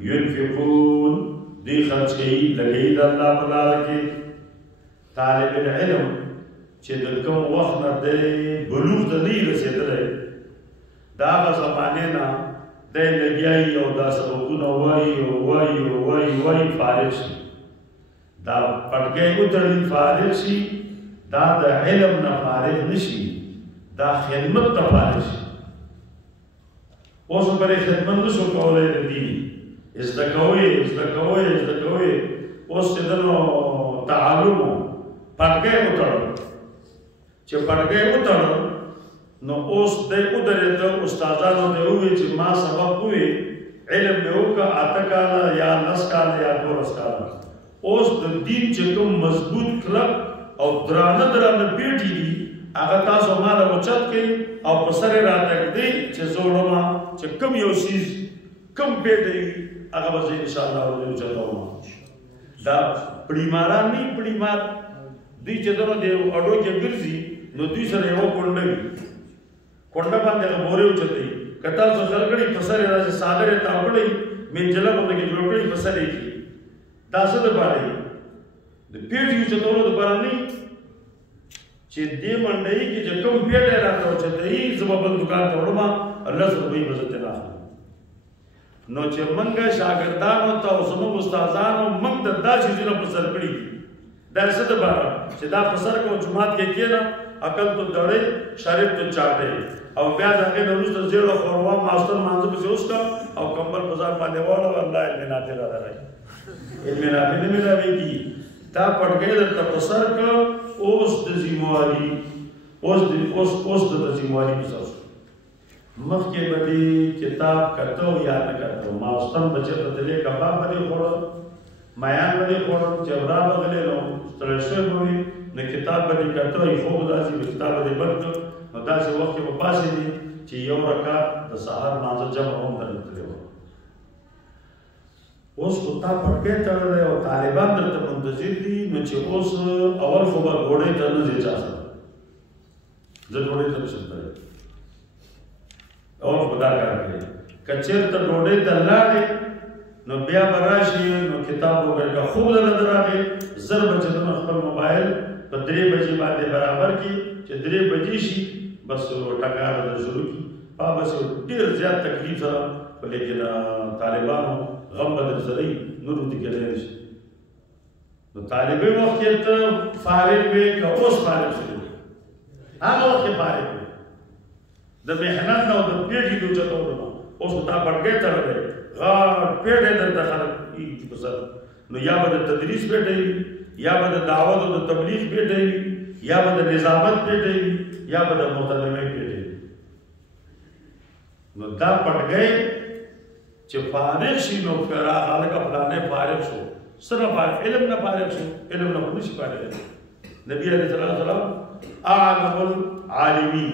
ینفقون، دوی خرچ کوي، لګوي د الله په لاره کې. طالب العلم چې د کوم وخت نه دی بلوغ ته نه یې رسېدلی، د هغه زمانې نه دی لګیا یي او دا سبقونه وایي او وایي او وایي فارغ شي. دا پټکی وتړي فارغ شي، دا د علم نه فارغ نه شي، دا خدمت ته فارغ شي. اوس پرې خدمت نه شو کولی د دین. زده کوئ زده کوئ زده کوئ. اوس چې دنو تعلم پټکی وتړل، چې پټکی وتړل نو اوس دی ودرېده. استادانو ته وویل چې ما سبق ووی، علم مې وکړه 8 کاله یا 10 کاله یا 12 کاله. اوس د دین چې کوم مضبوط کلک او درانه بیټي دي هغه تاسو ماله اوچت کړئ او په سر یې راتږدئ چې زه وړمه چې کوم یو څیز کوم بیټی وي هغه به زه انشاءالله اوچتوم. دا پړیماران نه وي. پړیمار دوی چې دنو د اډو کې ګرځي نو دوی سره یوه کونډه وي، کونډه باندې هغه بورې اوچتوي. که تاسو خل کړئ په سر یې راسي څادر یې تاو کړئ، منجله غوندې کې جوړ کړئ، په سر یې کړي. دا څه دپاره وي؟ د پیټې اوچتولو دپاره نه وي چې دې منډۍ کې چې کوم پیټی راته اوچتوي زه به بل دوکان ته وړم الله سره به عزت نه اخلي نو چې منګه شاګردانو ته او زموږ استادانو موږ د داسې ځینو په سر کړي دا څه د بارا چې دا په سر کو جمعات کې کېنه عقل ته دړې شریف ته چاټې او بیا دا کې نو وروسته زیړه خوروا ماستر مانځ په اوس کا او کمبل بازار باندې واړو الله علم نه ته راځي علم نه به نه ملاويږي تا پټګې د تفسر کو اوس د ذمہواری اوس د ذمہواری په سر مخکې باندې کتاب کتو یا نه کتو ماستر بچو ته دې کباب باندې خوړو مایان باندې خوړو چورا باندې نو سترشه وي نه کتاب باندې کتو یې خو داسې کتاب باندې بند نو داسې وخت په پاسې دي چې یو رکعت د سحر مانځه جمع هم درته اوس کو تا پټکې تړلې او طالبان درته منتظر دي نو چې اوس اول خو به غوړې ته نه ځي ځه زه غوړې ته نشم تللی اول خدا کار کوي کچیر ته ډوډۍ ته لاړې نو بیا به راشي نو کتاب وګورې خوب درته راغی زر بجې نو خپل موبایل په 3 بجې باندې برابر کړي چې 3 بجې شي بس ټکار د شروع کی بس ډیر زیات تکلیف سره لیکن طالبانو غم بدل سره نور دي کېدای شي نو طالبې وخت کې ته فارغ وي که اوس فارغ شي هغه وخت فارغ وي د مهنت نو د پیټي د چتاو نو اوس تا پړګې تړلې غاړ پیټې درته خلک یې په سر نو یا به تدریس پیټې یا به دعوت او تبلیغ پیټې یا به نظامت پیټې یا به متلمه پیټې نو دا پړګې چې فارغ شي نو کرا هغه پلانې فارغ شو سره فارغ علم نه فارغ شو علم نه نشي فارغ نبی عليه الصلاه والسلام اعلم العالمين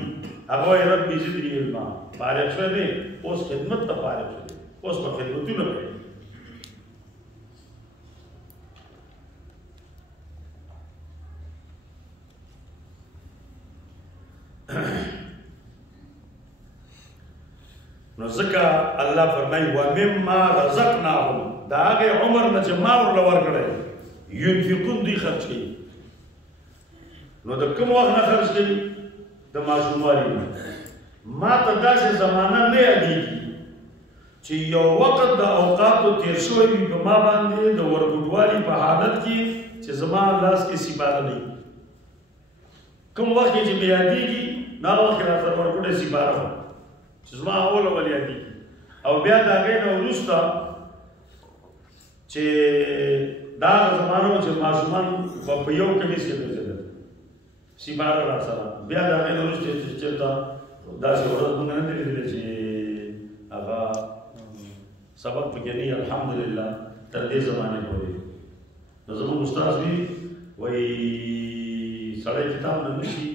هغه رب زدني علما فارغ شو دی اوس خدمت ته فارغ شو اوس په خدمتونه کوي نو ځکه الله فرمایي ومما رزقناهم دا هغه عمر نه چې ما ورله ورکړی ينفقون دوی خرج کوي نو د کوم وخت نه خرج کوي د ماشوموالي ما ته داسې زمانه نه یادېږي چې یو وخت د اوقاتو تېر شوی وي په ما باندې د ورګوډوالي په حالت کې چې زما لاس کې سیپاره نه وي کوم وخت چې مې یادېږي دا وخت راته ورګوډه سیپاره وه چې زما اوله ولې یادېږي او بیا د هغې نه وروسته چې دا زمانه چې ماشومان په یو کمیس کې ګرځېدل سیپاره را سره بیا د هغې نه وروسته چې چېرته داسې ورځ مونږ نه دي لیدلې چې هغه سبق پکې نه الحمدلله تر دې زمانې پورې نو زموږ استاد وي وایي سړی کتاب نه نشي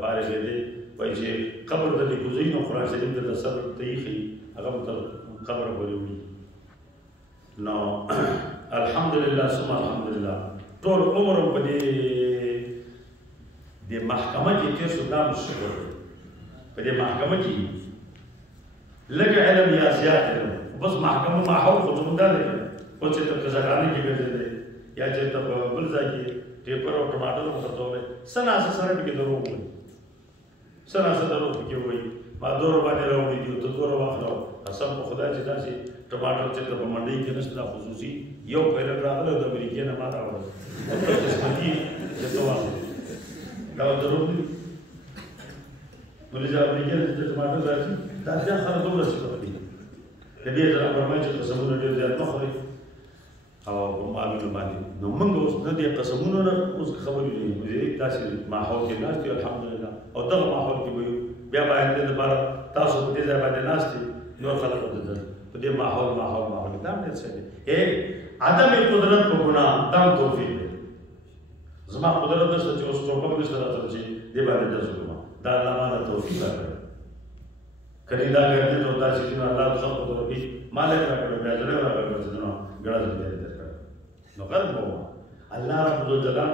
فارغېدی وایي چې قبر ته دې کوزوي نو قرآن شریف درته سر ته ایښي هغه به تر قبره پورې وړي نو الحمدلله ثم الحمدلله ټول عمر په دې محکمه کې تېر شو دا مو شکر په دې محکمه کې لږ علم یا زیات علم بس محکمه ماحول خو زموږ دا دی اوس چې ته قضاګانې کې ګرځېدی یا چې ته په بل ځای کې ټیپر او ټماټر ورته ووایې څه ناسه سره پکې دروغ وایي څه ناسه دروغ پکې وایي ما دوره باندې راوړي دي ته دوره واخلو قسم په خدای چې داسې ټماټر چې ته په منډۍ کې نشته دا خصوصي یو پیرډ راغلی د امریکې نه ما راوړل قسمتي چې ته واخلې دا دروغ دي ولې چې امریکې نه ټماټر راځي دا ځان خلک دومره څه کوي د دې ځای فرمایي چې قسمونه ډېر زیات مه خورئ او په معلومه باندې نو موږ اوس د دې قسمونو نه اوس خبرې لرو داسې ماحول کې ناست یو الحمدلله او دغه ماحول کې به یو بیا باید دې لپاره تاسو په دې ځای باندې ناست یې نور خلک ورته په دې ماحول دا هم ډېر څه دی عدم قدرت په ګناه دا توفیق دی زما قدرت نشته چې اوس ټوپک نشته راته چې دې باندې ډز وکړم دا الله ما ته توفیق راکړی کله دا ګرځي نو دا چې الله څخه په توفیق مالک راکړي بیا زړه راکړي نو ګړز دې درکړي نو غرض وو الله رب الجلال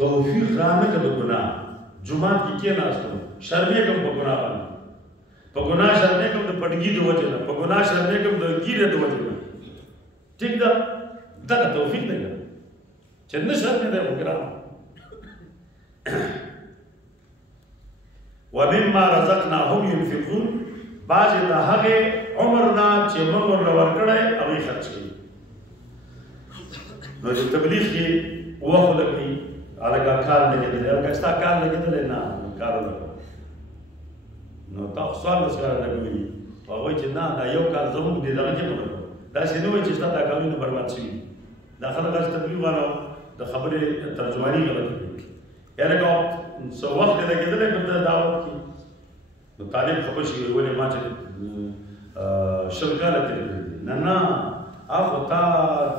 توفیق رانه کړو ګناه جمعه کې ناستو شرمې کوم په ګناه باندې په ګناه شرمې کوم د پټګي د وجه نه په ګناه شرمې کوم د ګیره د وجه نه ټیک دا دا توفیق دی چې نه شرمې ده وګرام ومما رزقناهم ينفقون بعضې د هغې عمر نه چې موږ ورله ورکړی هغوی خرڅ کوي نو د تبلیغ کې وخت لګوي هلکه کال لګېدلی هلکه ستا کال لګېدلی نه کار ولګوه نو تا خو څوارلس کاله لګوي هغوی چې نه دا یو کال زموږ دې دغه کې مه لګوه داسې نه وایي چې ستا دا کالونه برباد شوي دا خلک هسې تبلیغ والا د خبرې ترجماني غلطه کوي یا لکه څه وخت یې لګېدلی په دعوت کې نو طالب خبر شي ولې ما چې شل کاله تېر کړي نه نه هغه تا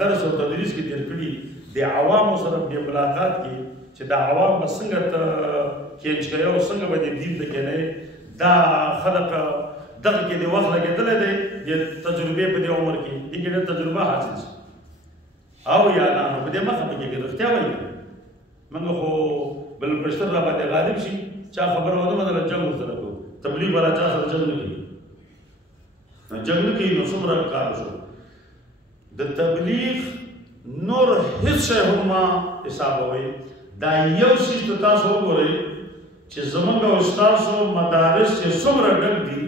درس او تدریس کې تېر کړي د عوامو سره په ملاقات کې چې د عوام به څنګه ته کېنچ کوي او څنګه به د دین ته کېنئ دا خلک دغه کې د وخت لګېدلی دی د تجربې په دې عمر کې دې کې ډېر تجربه حاصل شي او یا نه نو په دې مخه په کې رښتیا وایي موږ خو بل پرشتر را باندې غالب شي چا خبره ونه منله جنګ ورسره کوو تبلیغ والا چا سره جنګ نه کوي جنګ نه کوي نو څومره کار شو د تبلیغ نور هیڅ شی هم ما حسابوئ دا یو شي ته تاسو وګورئ چې زمونږ او ستاسو مدارس چې څومره ډک دي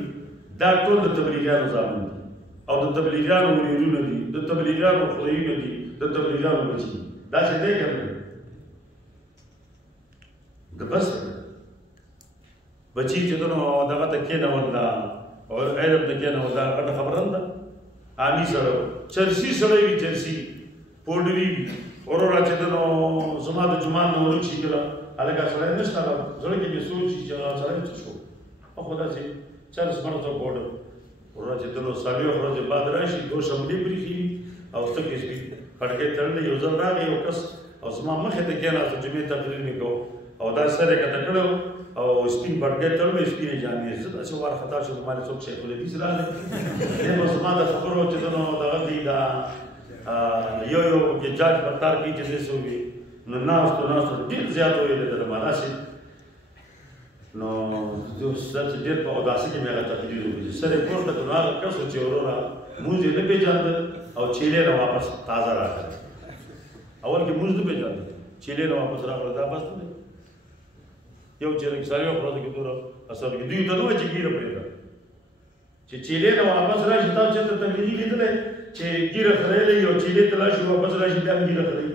دا ټول د تبلیغیانو زامن دي او د تبلیغیانو مریدونه دي د تبلیغیانو خدایونه دي د تبلیغیانو بچي دا چې دی که د بس بچی چې نو دغه ته کېنول دا او علم ته کېنول دا غټه خبره نه ده عامي سړی چرسي سړی وي چرسي پوډري وي وروره چې نو زما د جومان نه ورک شي کله هلکه سړی نشته زړه کې مې سوچ شي چې هغه سړی څه شو خو داسې چرس مرته پوډر وروره چې نو څلوېښت ورځې بعد راشي دوه شملې برېښي او سترګې سپي پټکې تړلی یو ځل راغی یو کس او زما مخې ته کېناست جمعې تقریر مې کوو او دا سر یې کته کړی او سپین پټکې تړلی سپینې جامې زه داسې وارخطا شوم زما نه څوک شیخ الحدیث راغلی دی به زما د خبرو چې نو دغه دی دا یو یو کې جاج برتار کوي چې داسې وي نو ناستو ډېر زیات ویلې ده ما داسې نو داسې ډېر په اوداسۍ کې مې هغه تقریر وکړي سر یې پورته کړو هغه کس و چې وروره مونځ یې نه پېژانده او چیلې نه واپس تازه راغلی اول کې مونځ نه پېژانده چیلې نه واپس راغله دا بس نه یو چې څلوېښت ورځو کې دوره اصل کې دوی ته نه وایي چې ګیره پرېږده چې چیلې نه واپس راشي تاسو چېرته تبلیغي لیدلی چې ګیره خریلی یو چیلې ته راشي واپس راشي بیا هم ګیره خري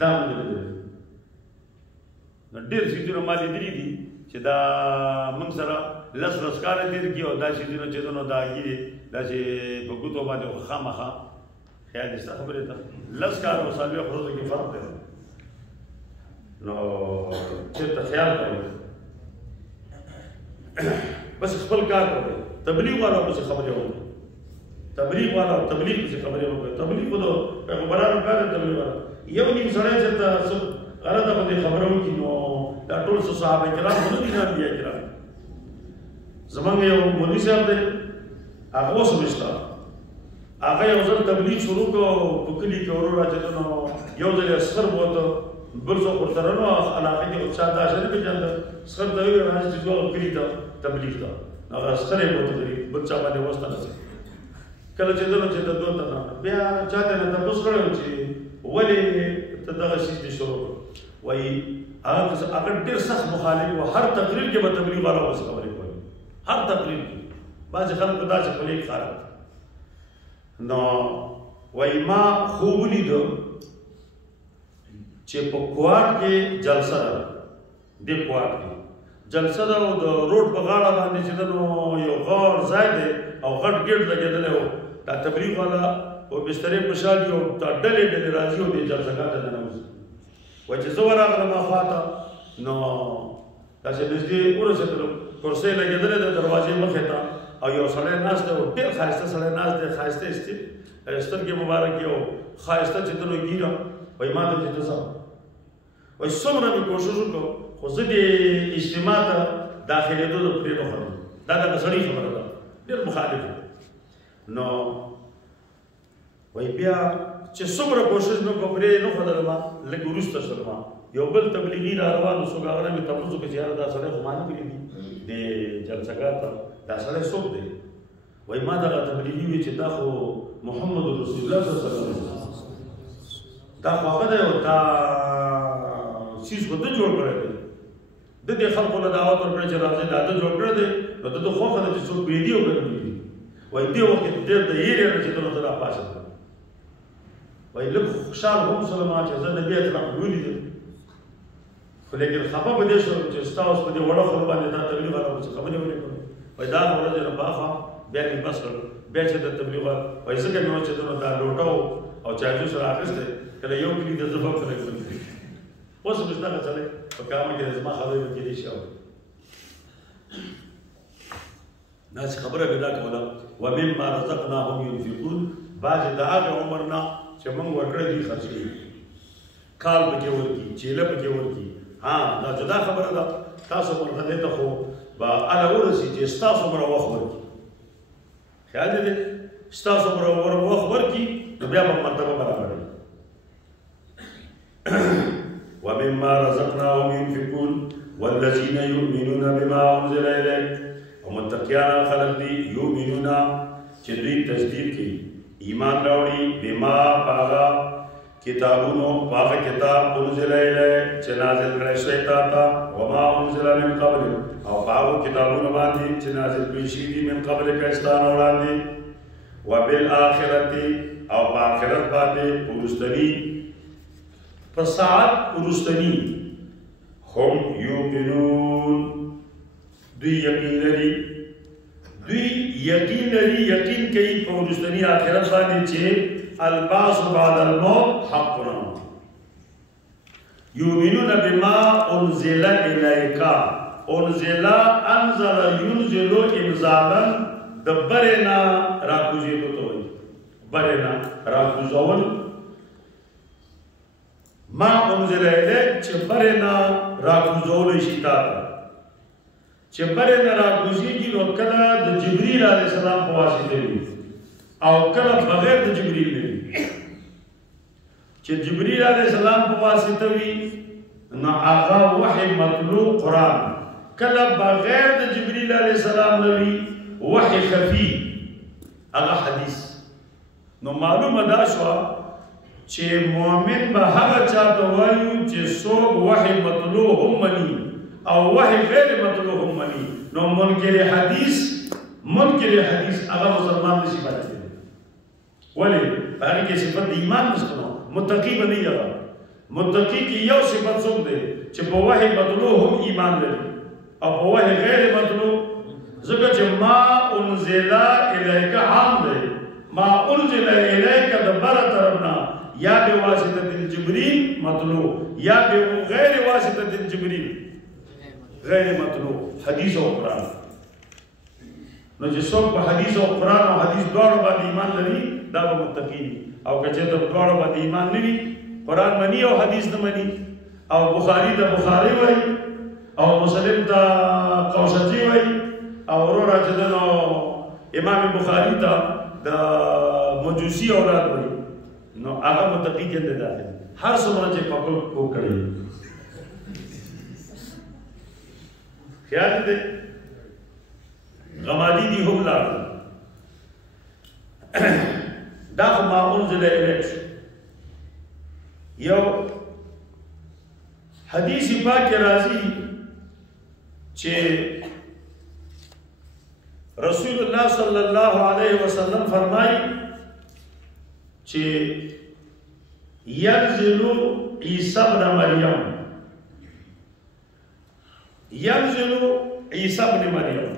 دا مې لیدلی نو ډېر څیزونه ما لیدلي دي چې دا موږ سره لس کاله تېر کړي او دا څیزونه چې نو دا ګیرې داسې په ګوتو باندې خامخا خیال دې ستا خبرې ته لس کاله او څلوېښت ورځو کې فرق دی نو چېرته خیال کوئ بس خپل کار کوئ تبلیغ والا پسې خبرې وکړئ تبلیغ والا تبلیغ پسې خبرې وکړئ تبلیغ خو د پیغمبرانو کار دی تبلیغ والا یو نیم سړی چېرته څه غلطه باندې خبره وکړي نو دا ټول څه صحابه کرام خو نه دي نه انبیا کرام زمونږ یو مولوي صاحب دی هغه اوس هم شته هغه یو ځل تبلیغ شروع کړو په کلي کې وروره چې نو یو ځل یې سخر بوته بل څوک ورته نو علاقې کې چا داسې نه پېژانده سخر ته ویل راځي چې دوه کلي ته تبلیغ ته هغه سخر یې بوته کړي بل چا باندې وسته نه کله چې دنو چې د دوه ته بیا چا ته نه تپوس کړی چې ولې ته دغه شیز دې شروع کړو وایي هغه ډېر سخت مخالف و هر تقریر کې به تبلیغ والا اوس خبرې کوي هر تقریر کې بعضې خلکو داسې پلیک خارق نو وایي ما خوب ولیده چې په کوارټ کې جلسه ده دې کوارټ کې جلسه ده او د روډ په غاړه باندې چې ده نو یو غار ځای دی او غټ ګېټ لګېدلی و دا تبلیغ والا او بسترې په شا دي او دا ډلې ډلې راځي او دې جلسهګاه ته ننوځي وایي چې زه ورغلم هاخوا ته نو داسې نږدې ورسېدلم کرسۍ لګېدلې ده دروازې مخې ته او یو سړی ناست دی او ډېر ښایسته سړی ناست دی ښایسته سترګې مبارکې او ښایسته چې ده نو ګیره وایي ما ته چې ته ځه وایي څومره مې کوشش وکړو خو زه دې اجتماع ته داخلېدو د پرې نه خوړم دا دغه سړي خبره ده ډېر مخالف نو وایي بیا چې څومره کوشش مې وکړو پرې نه ښودلم لږ وروسته شولم یو بل تبلیغي را روان و څوک هغه نه مې تپوس وکړو چې یاره دا سړی خو ما نه پرېږدي دې جلسهګاه ته دا سړی څوک دی وایي ما دغه تبلیغي وي چې دا خو محمد رسول الله صلی الله علیه وسلم دا خو هغه دی او دا چیز خو ده جوړ کړی دی د دې خلکو له دعوت ورکړه چې راځي دا د جوړ کړی دی نو د خوښه ده چې څوک ویډیو کوي وایي دې وخت کې ډېر د یېرې نه چې دلته را پاسه وایي لږ خوشحال هم سلمان چې زه نبي اسلام ولیدم خو لیکن خفه به دې شوم چې ستاسو په دې وړه خبره باندې دا تبلیغ والا څه خبرې ونه کړم وایي دا ورځ نه باخوا بیا مې بس کړ بیا چې د تبلیغ وایي څنګه مې چې دا لوټاو او چاجو سره اخیسته کله یو کلی د زفاف سره کوي اوس مې څنګه چلے په کامه کې زما خبرې وکړې دي شاو ناس خبره پیدا کوله ومما رزقناهم ينفقون بعض د هغه عمرنا چې موږ ورکړې دي خرڅوي کال پکې ورکی چیله پکې ورکی ها دا جدا خبره ده تاسو مرغه ته خو با اله ورسي چې تاسو مر وخت ورکی خیال دې تاسو مر وخت ورکی نو بیا په مرتبه برابر ومما رزقناهم ينفقون والذين يؤمنون بما انزل اليك ومتقيان خلق دي يؤمنون چې دوی تصدیق کوي ایمان راوړي بما باغا کتابونو باغ کتاب انزل اليك چې نازل کړی شوی تا وما انزل من قبل او باغ کتابونو باندې چې نازل کړی شوی دي من قبل کستان وړاندې وبالآخرة او باخرت باندې ورستنی فساد ورستنی هم یوقنون دوی یقین لري یقین کوي په ورستنی آخرت باندې چې الباس بعد الموت حقنا یؤمنون بما انزل الیک انزل ينزل انزالا دبرنا راکوزی کو تو برنا راکوزون ما انزل الیک چې برنا راکوزول شي تا چې برنا راکوزی کی نو کله د جبرئیل علیه السلام په واسطه وي او کله بغیر د جبرئیل نه چې جبرئیل علیه السلام په واسطه وي نو هغه وحی مطلوب قرآن کله بغیر د جبرئیل علیه السلام نه وي وحی خفی هغه حدیث نو معلومه دا شوه چې مؤمن به هغه چاته وایو چې څوک وحی مطلوب هم مني او وحی غیر مطلوب هم مني نو منکر حدیث هغه مسلمان نشي پاتې ولې هغه کې صفت د ایمان نشته متقی به نه یاره متقی کې یو صفت څوک دی چې په وحی مطلوب هم ایمان لري او په وحی غیر مطلوب ځکه چې ما انزل الیک عام دی ما انزل الیک د بر طرفنا یا بواسطه الجبريل مطلوب یا بغیر واسطه الجبريل غیر مطلوب حدیث او قرآن نو چې څوک په حدیث او قرآن او حدیث دواړو باندې ایمان لري دا به متقی دي او که چېرته په دواړو باندې ایمان نه وي قرآن مني او حدیث نه مني او بخاري ته بخاري وایي او مسلم ته قوسجي وایي او وروره چې د امام بخاري ته د مجوسي اولاد وایي نو هغه متقی کې نه داخل هر څومره چې پکول کو کړی خیال دې غمادي دي هم لاړ دا ما انزل الیک یو حدیث پاک راځي چې رسول الله صلی الله علیه وسلم فرمایي چې ينزل عیسی ابن مریم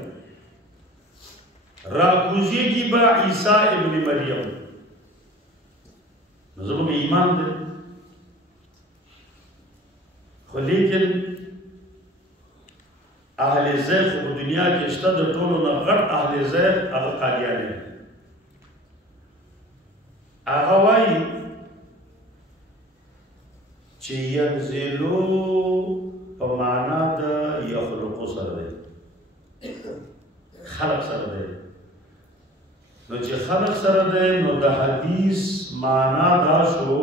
راکوزی کی با عیسی ابن مریم نظم ایمان دے خو لیکن اہل زیغ په دنیا کې شته د ټولو نه غټ اهل زیغ هغه قادیان دي هغه وایي چې ینزلو په معنا د یخلقو سره دی خلق سره دی نو چې خلق سره دی نو د حدیث معنا دا شو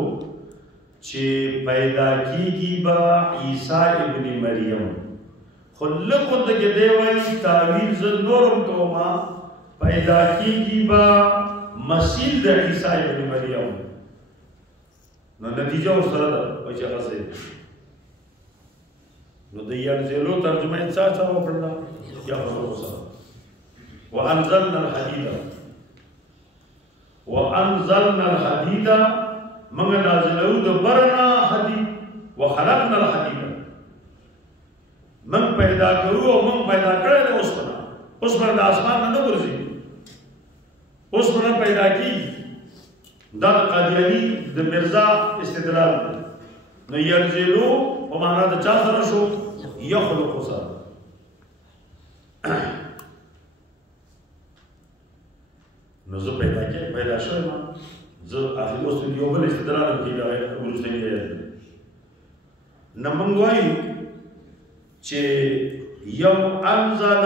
چې پیدا کیږي با عیسی ابن مریم خو لکو دکې دی وایي تعویل زه نورم کوما پیدا کیږي با مسیح د عیسی ابن مریم نو نتیجه ورسره ده وایي چې هغه صحیح نو د ینزلو ترجمه یې څه وکړله یخلقو سره وانزلنا الحديد من نازلو د برنا حديد وخلقنا الحديد من پیدا کړو او من پیدا کړی د اوسپنه د اسمان نه ورځي اوسپنه پیدا کی دا د قادیانی د مرزا استدلال نو ینزلو په معنا د چا سره شو یخلقو سره نو زه پیدا شوم زه اخر اوس یو بل استدلال کوي دا ورسته دی نو موږ وایو چې یو انزل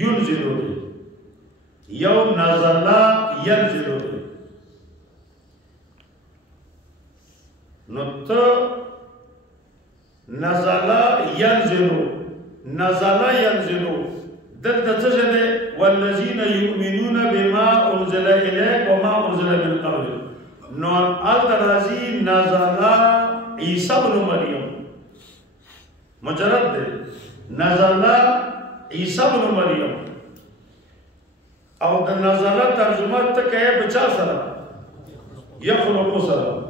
ينزل یو نزل ينزل نو ته نزل ينزل دلته څه ده والذین یؤمنون بما انزل الیک وما انزل من قبل نو الترازی نزل عیسی ابن مریم مجرد ده نزل عیسی ابن مریم او د نزل ترجمه ته کوي بچا سره یخلق سره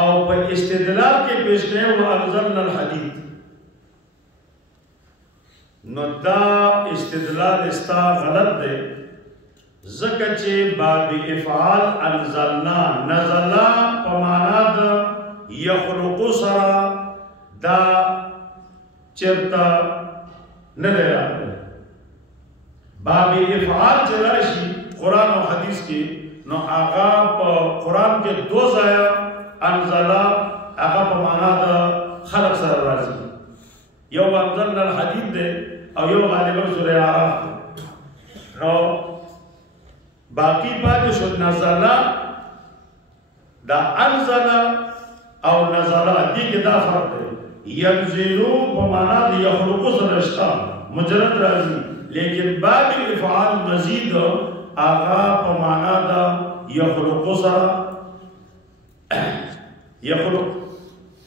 او په استدلال کې پیش کړي او انزلنا الحديد نو دا استدلال استا غلط ده ځکه چې باب افعال انزلنا نزل په معنا د یخلق سره دا چرته نه راځي باب افعال چې راشي قران او حديث کې نو هغه په قران کې دو ځای انزل هغه په معنا د خلق سره راځي یو انزلنا الحديد ده او یو غالبا سوره اعراف نو باقی پاتې شو نزل دا انزل او نزل دې کې دا فرق دی ينزلو په معنا د یخلق سره شته مجرد راځي لیکن باب افعال مزید آغا په معنا د یخلق سره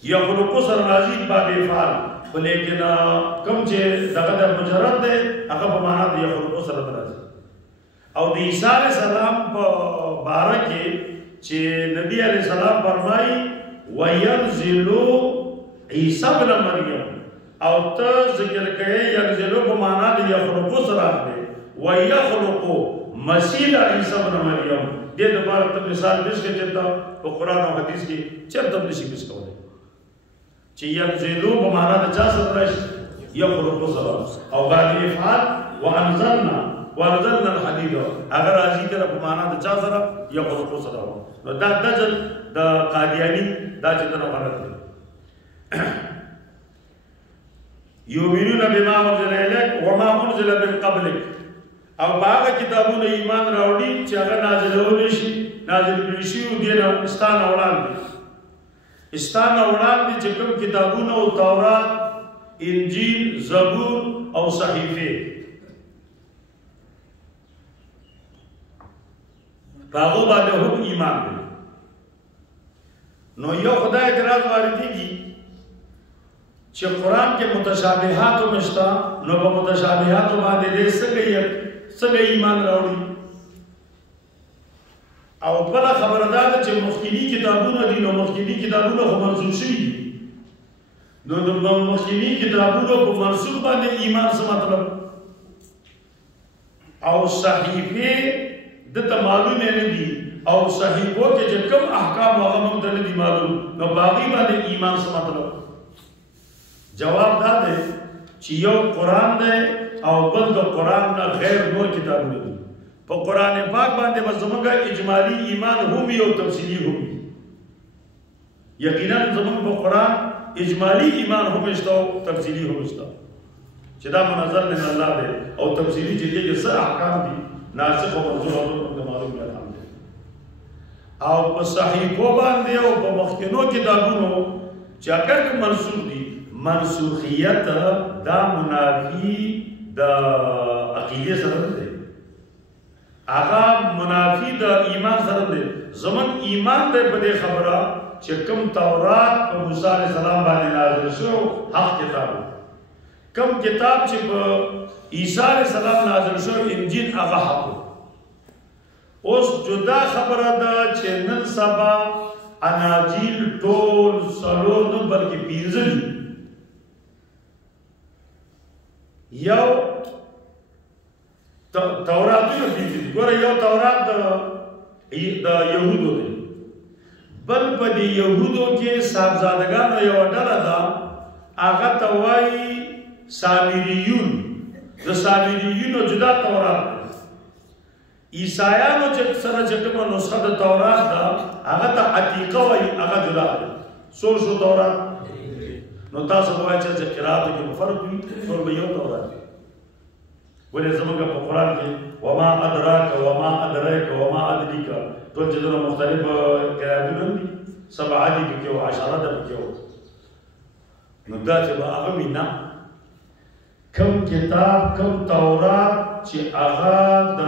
یخلق سره راځي باب افعال لیکن کوم چې دغه د مجرد ده هغه په معنا د یخلق سره راځي او د عیسی علیه السلام په باره کې چې نبی علیه السلام فرمایي وینزلو عیسی ابن مریم او ته ذکر کوي ینزلو په معنا د یخلق سره راځي ويخلق مسیح عیسی ابن مریم دې د بار ته مثال پیش کړي ته په قران او حدیث کې چرته نشي پیش کولای چې ینزلو په معنا د چا سره راشي یخلق سره او باندې افعال وانزلنا الحديد اگر راځي کړه په معنا د چا سره یخلق سره نو دا دجل د قادیانی دا چې نو غلط دی یؤمنون بما انزل الیک وما انزل من قبلک او باغ کتابونه ایمان راوړي چې هغه نازل شي او دې ستان وړاندې چې کوم کتابونه او تورات انجیل زبور او صحیفه باغو باندې هم ایمان دی نو یو خدای اعتراض واردېږي چې قرآن کې متشابهات مشتا نو په متشابهات باندې دې څنګه ایمان راوړي او بل خبردار چې مخکینی کتابونه دي نو مخکینی کتابونه خو منسوخ شوي دي نو د مخکینی کتابونو په منسوخ باندې ایمان څه مطلب او صحیفه د معلومه نه دي او صحیفو کې چې کوم احکام هغه موږ ته نه دي معلوم نو باقي باندې ایمان څه مطلب جواب دا دی چې یو قرآن دی او بل د قرآن نه غیر نور کتابونه دي په قرآن پاک باندې به زموږ اجمالی ایمان هم وي او تفصیلي هم وي یقینا زموږ په قرآن اجمالی ایمان هم شته او تفصیلي هم شته چې دا منزل من الله دی او تفصیلي چې دې څه احکام دي ناسخ او منسوخ او معلوم دي او په صحیفو باندې او په مخکینو کتابونو چې اگر منسوخ دي منسوخیت دا منافی دا عقیده سره ده هغه منافی دا ایمان سره ده زمون ایمان ده په دې خبره چې کوم تورات په موسی علیه السلام باندې نازل شو حق کتاب کوم کتاب چې په عیسی علیه السلام نازل شو انجیل هغه حق اوس جدا خبره ده چې نن سبا اناجیل ټول څلور نه بلکې پنځه دي یو توراتونه پنځه دي ګوره یو تورات د یهودو دی بل په دې یهودو کې صاحبزادګانو یو ډله ده هغه ته وایي سامریون د سامریونو جدا تورات عیسایانو چې سره چې کومه نسخه د تورات ده هغه ته عتیقه وایي هغه جدا ده څو شو تورات نو تاسو وایئ چې قرات کې فرق وي ټول به یو تورات وي ولې زموږ په قرآن کې وما ادراک وما ادریک وما ادریک ټول چې دونه مختلف قراتونه دي سبعه دي پکې او 10 ده پکې نو دا چې به هغه وینا کوم کتاب کوم تورات چې هغه د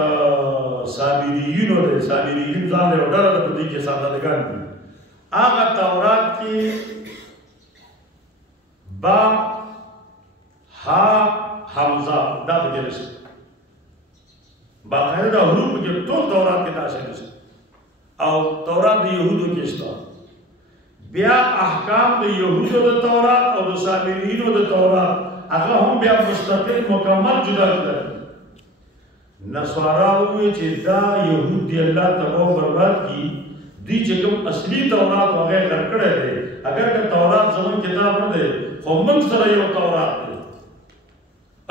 سامریینو دی سامریین ځان له ډېر د دې کې ساتلګان دي هغه تورات کې با ها حمزه دا پکې نشته باقاعده حروف کې ټول تورات کې داخل دي او تورات د یهودو کې شته بیا احکام د یهودو د تورات او د سامریینو د تورات هغه هم بیا مستقل مکمل جدا جدا نصارا وی چې دا يهود دی الله تبارک برباد کی دی چې کوم اصلي تورات وغه کړکړه دی اگر که تورات زمون کتاب نه دی خو موږ سره یو تورات دی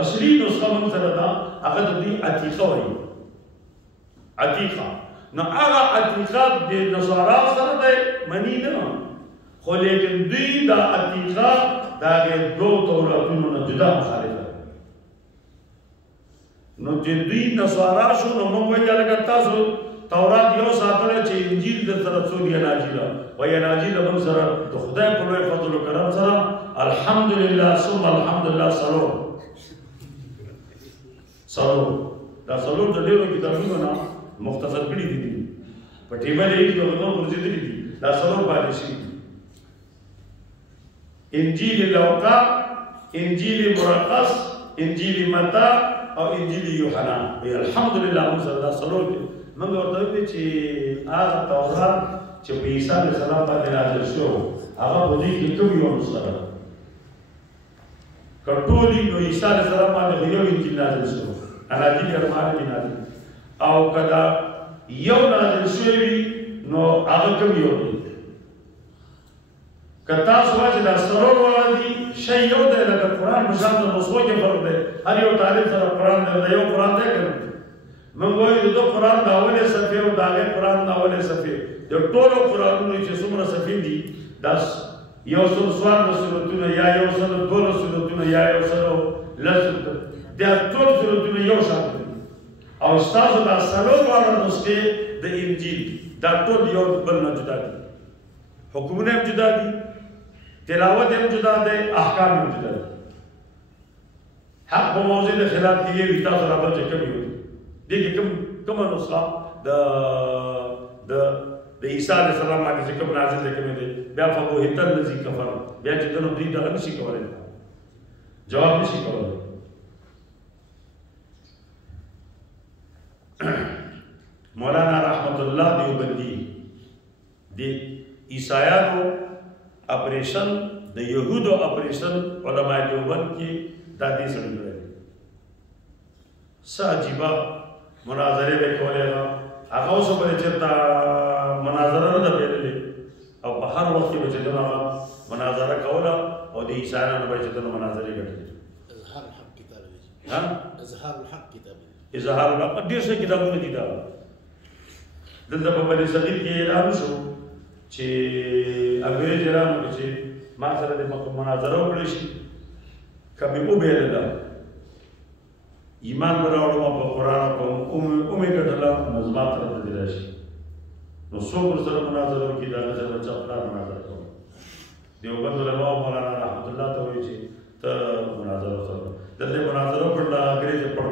اصلي نسخه موږ سره دا هغه د دې عتیقه وایي عتیقه نو هغه عتیقه د نصارا سره دی منی نه خو لیکن دوی دا عتیقه دا دو توراتونو نه جدا مخالفه نو چې دوی نصارا شو نو موږ وایو لکه تاسو تورات یو ساتل چې انجیل د سره څو دی اناجیل وایي اناجیل موږ سره د خدای په لوی فضل او کرم سره الحمدلله ثم الحمدلله سلام دا سلام د ډیرو کتابونو نه مختصر کړي دي په ټیبل یې یو نو ورزيدلې دي دا سلام باندې شي انجیل لوقا انجیل مرقس انجیل متا او انجیل یوحنا الحمدلله موږ سره دا سلام موږ ورته وی چې هغه تورات چې په عیسی علیه السلام باندې نازل شو هغه په دې کې کوم یو سره کټولي نو عیسی علیه السلام باندې یو انجیل نازل شو اناجیل ارمانه نازل او کدا یو نازل شوی نو هغه کوم یو کتا سوچ دا سرور والا دی شی یو دی لکه قرآن مشان د نسخو کې فرق دی هر یو طالب سره قرآن دی یو قرآن دی کنه موږ وایو د قرآن د اولې صفحې او د هغې قرآن د اولې صفحې د ټولو قرآنونو چې څومره صفحې دي دا یو سل څوارلس سورتونه یا یو سل دولس سورتونه یا یو سل لس دا ټول سورتونه یو شان دي او ستاسو دا څلور واړه نسخې د انجیل دا ټول یو بل نه جدا دي حکمونه هم جدا دي تلاوت هم جدا ده احکام هم جدا ده حق په موضوع د خلاف کیږي وي تاسو را باندې کوي دي کوم نسخه د عیسی علیه السلام باندې کوم نازل ده کوم دي بیا فبو هتل الذي كفر بیا چې دنو دوی دغه نشي کولای جواب نشي کولای مولانا رحمت الله دیوبندی دی عیسایانو اپریشن د یهودو اپریشن علماء دیوبند کې دا دې سره کړی څه عجیبه مناظره به کولې هغه اوس په چرته مناظره نه پیلې او په هر وخت کې چې دا مناظره کوله او د عیسایانو په چې دا مناظره کړې اظهار الحق کتاب دی ها اظهار الحق کتاب دی اظهار الحق ډېر څه کتابونه دي دا دلته په بل صدیق کې اعلان شو چې انګريز رانو چې ما سره د مناظره وکړي شي کبي او بیره ایمان براوړو په قران او اومه کړه نظمات تر دې راشي نو څو سره مناظره وکړي دا سره چپړه مناظره کوي دیوبند علماء مولانا رحمت الله ته وایي چې ته مناظره سره دلته مناظره وکړه انګريز پړ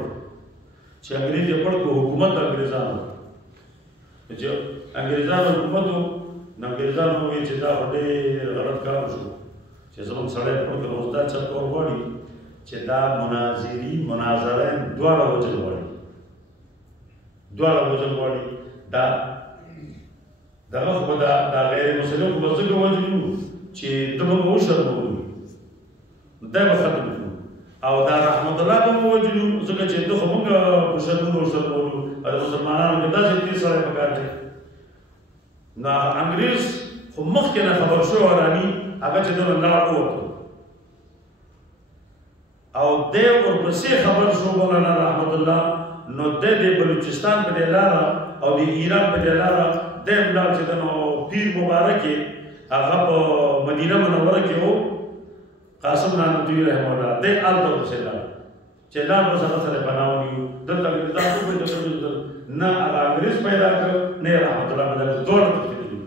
چې انګريز پړ کو حکومت انګريزانو چې انګريزانو حکومت انګریزانو وایي چې دا ډېر غلط کار شو چې زموږ سړی پړ کړ اوس دا چرته ورغواړي چې دا مناظره دواړه وجل غواړي دا دغه خو دا غیر مسلم خو به ځکه وجلو چې ته به وشرمولو دا به ختم کړو او دا رحمت الله به مو وجلو ځکه چې ته خو موږ په شرمولو او مسلمانانو کې داسې تېر سړی پکار دی نو انګریز خو مخکې نه خبر شو ارامي هغه چې دونه لاړ ووتو او دی ورپسې خبر شو مولانا رحمت الله نو دی د بلوچستان په دې لاره او د ایران په دې لاره دی هم لاړ چې نو پیر مبارک هغه په مدینه منوره کې و قاسم نانوتوي رحمه الله دی هلته ورپسې لاړ چې لاړ به سره پناه ونیو دلته انګریزان پیدا کړل نه هغه انګریز پیدا کړ نه رحمت الله پیدا کړ دواړه تښتېدلي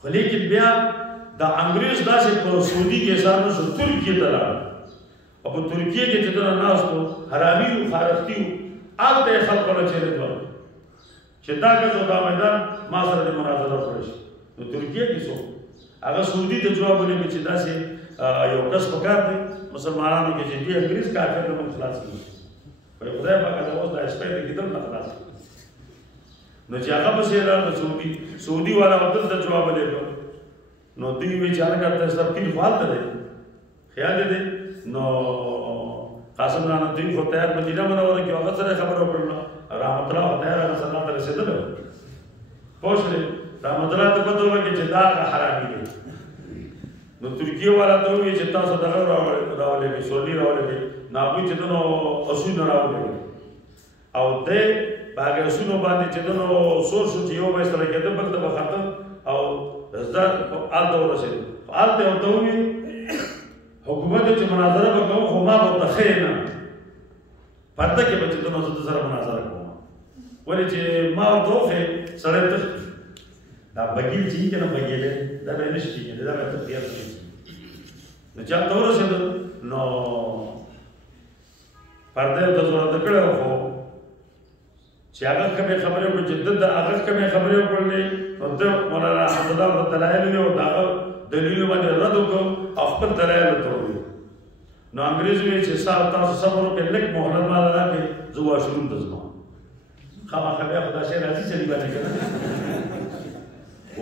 خو لیکن بیا د انګریز داسې په سعودي کې سارنو شو ترکیې ته لاړ او په ترکیې کې چې دنه ناست و حرامي و خارښتي و هلته یې خلکو له چیرې کړل چې دا ګز او دا میدان ما سره د مناظره وکړی شي نو ترکیې کې څوک هغه سعودي ته جواب ونیوي چې داسې یو کس پکار دی مسلمانانو کې چې دې انګریز کافر نه موږ خلاص کړي وایي خدای پاک دا اوس دا سپی ته کېدل نه خلاص کړي نو چې هغه پسې راغله سعودي والا ورته ته جواب ولېږه نو دوی وی چې هغه ته سب کې فالته دی خیال دی نو قاسم نانوتوي خو تیار مدینه منوره کې هغه سره خبره وکړله رحمت الله تیار هغه سره ته رسېدل پوه شولې رحمت الله ته پته ولګي چې دا حرامي دی نو ترکیه والا ته وایي چې تاسو دغه راولېږئ سعودي راولېږئ نو هغوی چې دنو اسونه راولېږئ او دی په هغې اسونو باندې چې دنو سور شو چې یو به یې سره کېده بل ته به ختم او زه هلته ورسېدم هلته یې ورته وویل حکومت چې مناظره به کوم خو ما به ورته ښه نه پرده کې به چې دنو زه سره مناظره کوم ولې چې ما ورته وښې سړی تښتي دا بګیل چې یې که نه بګیلی دا به یې نه شي کېږي دا به یې تښتي هلته نو چې هلته ورسېدل نو پرده یې ورته ضرورت کړی خو چې هغه کومې خبرې وکړي چې ده د هغه کومې خبرې وکړلې نو ده مولانا احمد الله ورته دلایل ویلي او د هغه دلیلو باندې رد وکړو او خپل دلایل ورته وویل نو انګریز ویل چې صاحب تاسو صبر وکړئ لږ مهلت ماله راکړئ زه واشروم ته ځم خامخا بیا خو دا شی راځي چلي باندې که نه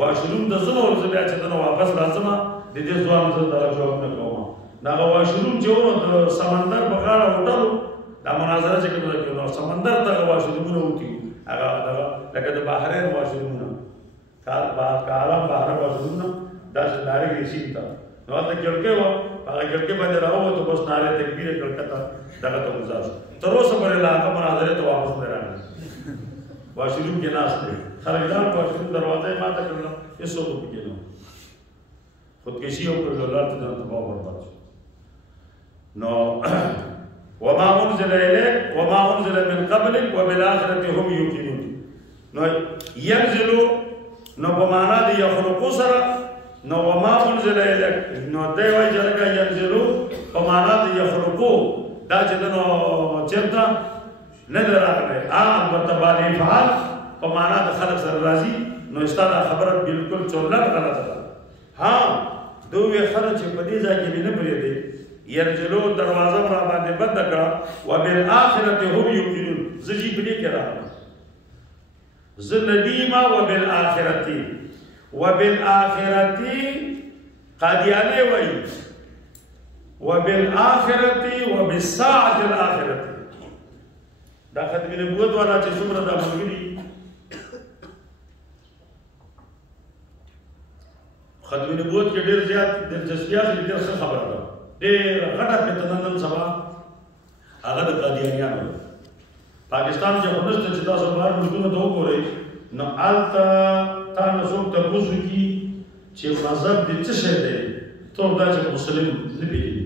واشروم ته ځم او زه بیا چې دنه واپس راځم د دې ځوان زه دغه جواب نه کوم نو هغه واشروم چې و نو د سمندر په غاړه هوټل دا مناظره چې کومه کوي نو سمندر ته واشرومونه وتی هغه لکه د بحرین واشرومونه کالم بحر واشرومونه داسې نارې شي ته نو هلته کړکۍ وه هغه کړکۍ باندې راووتو بس نارې تکبیر یې کړکۍ ته دغه ته ګزار شو تر اوسه پورې لا هغه مناظرې ته واپس نه راغلی واشروم کې ناست دی خلک لاړ واشروم دروازه یې ماته کړله هېڅوک پکې نه خودکشي وکړل لار ته ځان تباه برباد شو نو وما انزل اليك وما انزل من قبلك وبالاخره هم يوقنون نو ينزلوا نو بمعنى دي يخلقوا سرا نو وما انزل اليك نو دی وای جرګه ينزلوا بمعنى دي يخلقوا دا چې نو چرته نه دراغله البته باندې فعال بمعنى د خلق سره راځي نو استاده خبره بالکل چورلټ غلطه ده ها دوی خرج په دې ځای کې نه پریږدي يرجلو دروازه را باندې بند کړه وبالاخره هم يوقنون زجي بلی کړه زندیما وبالاخره قادیانه وای وبالاخره وبالساعه الاخره دا ختم نبوت والا چې څومره دا ملګری ختم نبوت کې ډېر زیات دلچسپیات لیکل څه خبره ده ډېر غټه فتنه نن سبا هغه د قادیانیانو پاکستان کې ورنسته چې تاسو بهر ملکونو ته وګورئ نو هلته تا نه څوک تپوس وکړي چې مذهب دې څه شی دی ته دا چې مسلم نه پېژني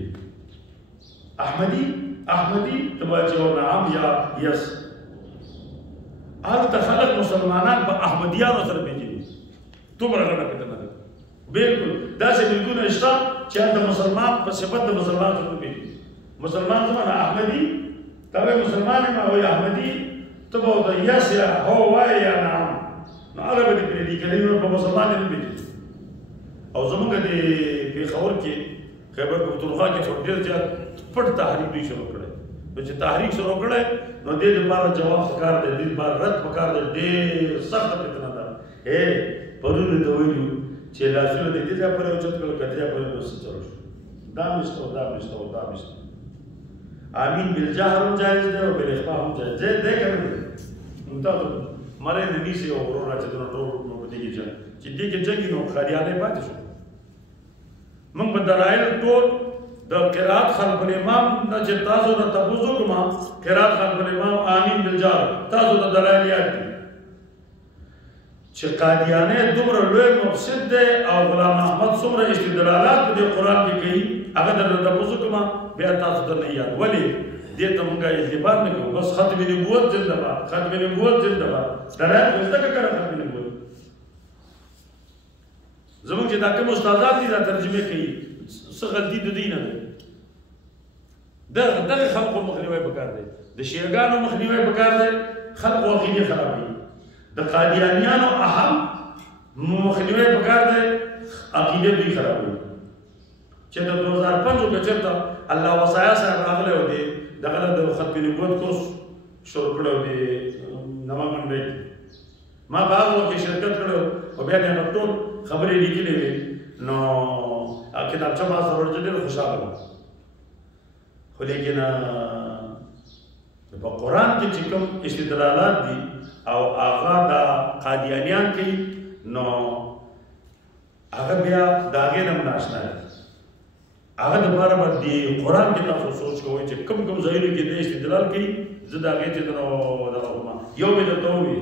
احمدي ته به چې نعم یا یس هلته خلک مسلمانان په احمدیانو سره پېژني دومره غټه فتنه ده بالکل داسې ملکونه شته چې هلته مسلمان په صفت د مسلمان څخه پېژني مسلمان زمانه احمدي ته مسلمان یم او احمدي ته به ورته یس یا هو وایې یا نعم هغه به دې پرې لیکلي نو په مسلمان نه وي او زمونږ د پېښور کې خیبر پختونخوا کې خو ډېر زیات پټ تحریک دوی شروع کړی نو چې تحریک شروع کړی نو دې لپاره جواب پکار دی دې لپاره رد پکار دی ډېر سخته فتنه ده پرون ته ویلو چې لاسونه دې ځای پورې اوچت کړل که دې پورې بس چلو شو دا مشته آمین بالجهر هم جایز دی او بالاخفاء هم جایز دی کنه نو تاسو مړی نه نیسي او ورور راچېدونه ټول په دې کې چې دې کې جنګي نو خاریانې پاتې شو موږ به دلایل ټول د قرات خلف الامام نه چې تاسو نه تاسو کومه قرات خلف الامام آمین بالجهر تاسو د دلایل یاد دي چې قادیانه دومره لوی مفسد دی او غلام احمد څومره استدلالات په دې قرآن کې کوي هغه درته تاسو کومه بیا تاسو ته نه یاد ولې دې ته موږ اعتبار نه کوو بس ختم نبوت زنده باد ختم نبوت زنده باد درایل خو زده کړه ختم نبوت زموږ چې دا کوم استادان دي دا ترجمه کوي څه غلطي د دې نه ده دغه خلقو مخنیوی پکار دی د شیعګانو مخنیوی پکار دی خلقو عقیده خرابوي د قادیانیانو اهم مخنیوی پکار دی عقیده دوی خرابوي چې د 2005 کې چېرته الله وصایا صاحب راغلی و دی دغه د ختم نبوت کورس شروع کړی و دی نوامنډۍ کې ما په هغه کې شرکت کړی او بیا مې ټول خبرې لیکلې وې نو کتابچه ما سره ورته ډېر خوشحاله وم خو لیکن په قرآن کې چې کوم استدلالات دي او هغه د قادیانیان کوي نو هغه بیا د هغې نه ناشنا دي هغه دپاره به د قرآن کې تاسو سوچ کوئ چې کوم کوم ځایونو کې د استدلال کوي زه د هغې چې دغه کومه یو مې درته ووایي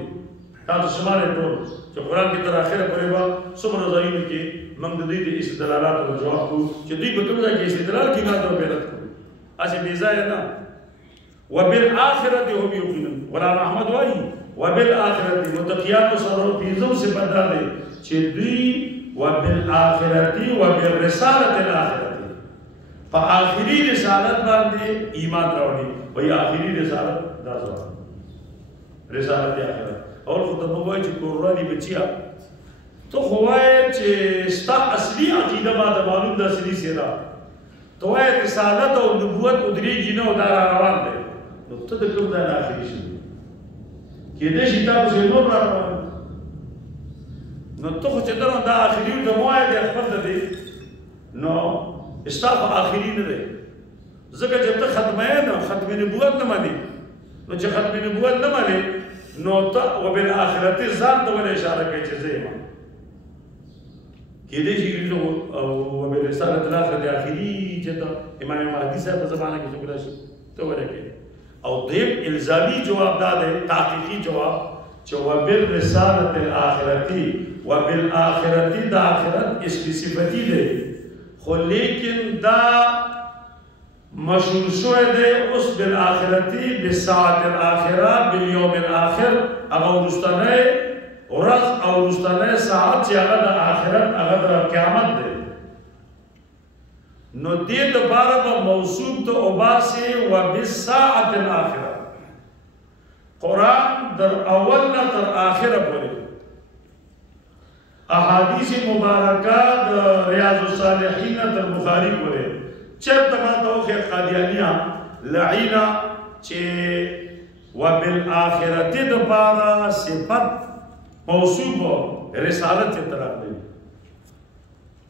تاسو شمار یې ټول چې قرآن کې تر اخره پورې به څومره ځایونو کې موږ د دوی د استدلالاتو جواب کوو چې دوی په کوم ځای کې استدلال کوي ما ته به رد کوو هسې بې ځایه نه وبالآخرة هم یوقنون غلام احمد وایي وبالآخرة متقیانو سره پنځم صفت دا دی چې دوی وبالآخرة وبالرسالة الآخرة په آخري رسالت باندې ایمان راوړي وایي آخري رسالت دا ځواب رسالت آخرت اور خو ته موږ وایو چې کوروراني بچیا ته خو وایې چې ستا اصلي عقیده ماته معلوم ده اصلي څه ده تو وایې رسالت او نبوت ودرېږي نه او دا را روان دی نو ته د کوم ځای نه اخري شي کېدای شي تا پسې نور را روان نو ته خو چې ته دا اخري ورته مه وایې دی خپل ته دی نو ستا په اخري نه دی ځکه چې ته ختمه نه ختم نبوت نه منې نو چې ختم نبوت نه منې نو ته وبالآخرت ځان ته ولې اشاره کوي چې زه یم کېدای شي وبالرسالة الآخرة آخري چې ته امام مهدي صاحب په زمانه کې څوک راشي ته ولې کوي او دیم الزامي جواب دا دی تحقیقي جواب چې وبالرسالة الآخرة وبالآخرة د آخرت اسم صفتی دی خو لیکن دا مشهور شوی دی اوس بالآخرة بالساعة الآخرة باليوم الآخر هغه وروستنی ورځ او وروستنی ساعت چې هغه د آخرت هغه د قیامت دی نو دې دپاره به موصوف ته وباسې وبالساعة الآخرة قرآن در اول نه تر آخره پورې احادیث مبارکه د ریاض الصالحین تر بخاري پورې چېرته ماته وښیه قادیانیه لعینه چې وبالآخرة دپاره صفت موصوف رسالت چې ته راغلی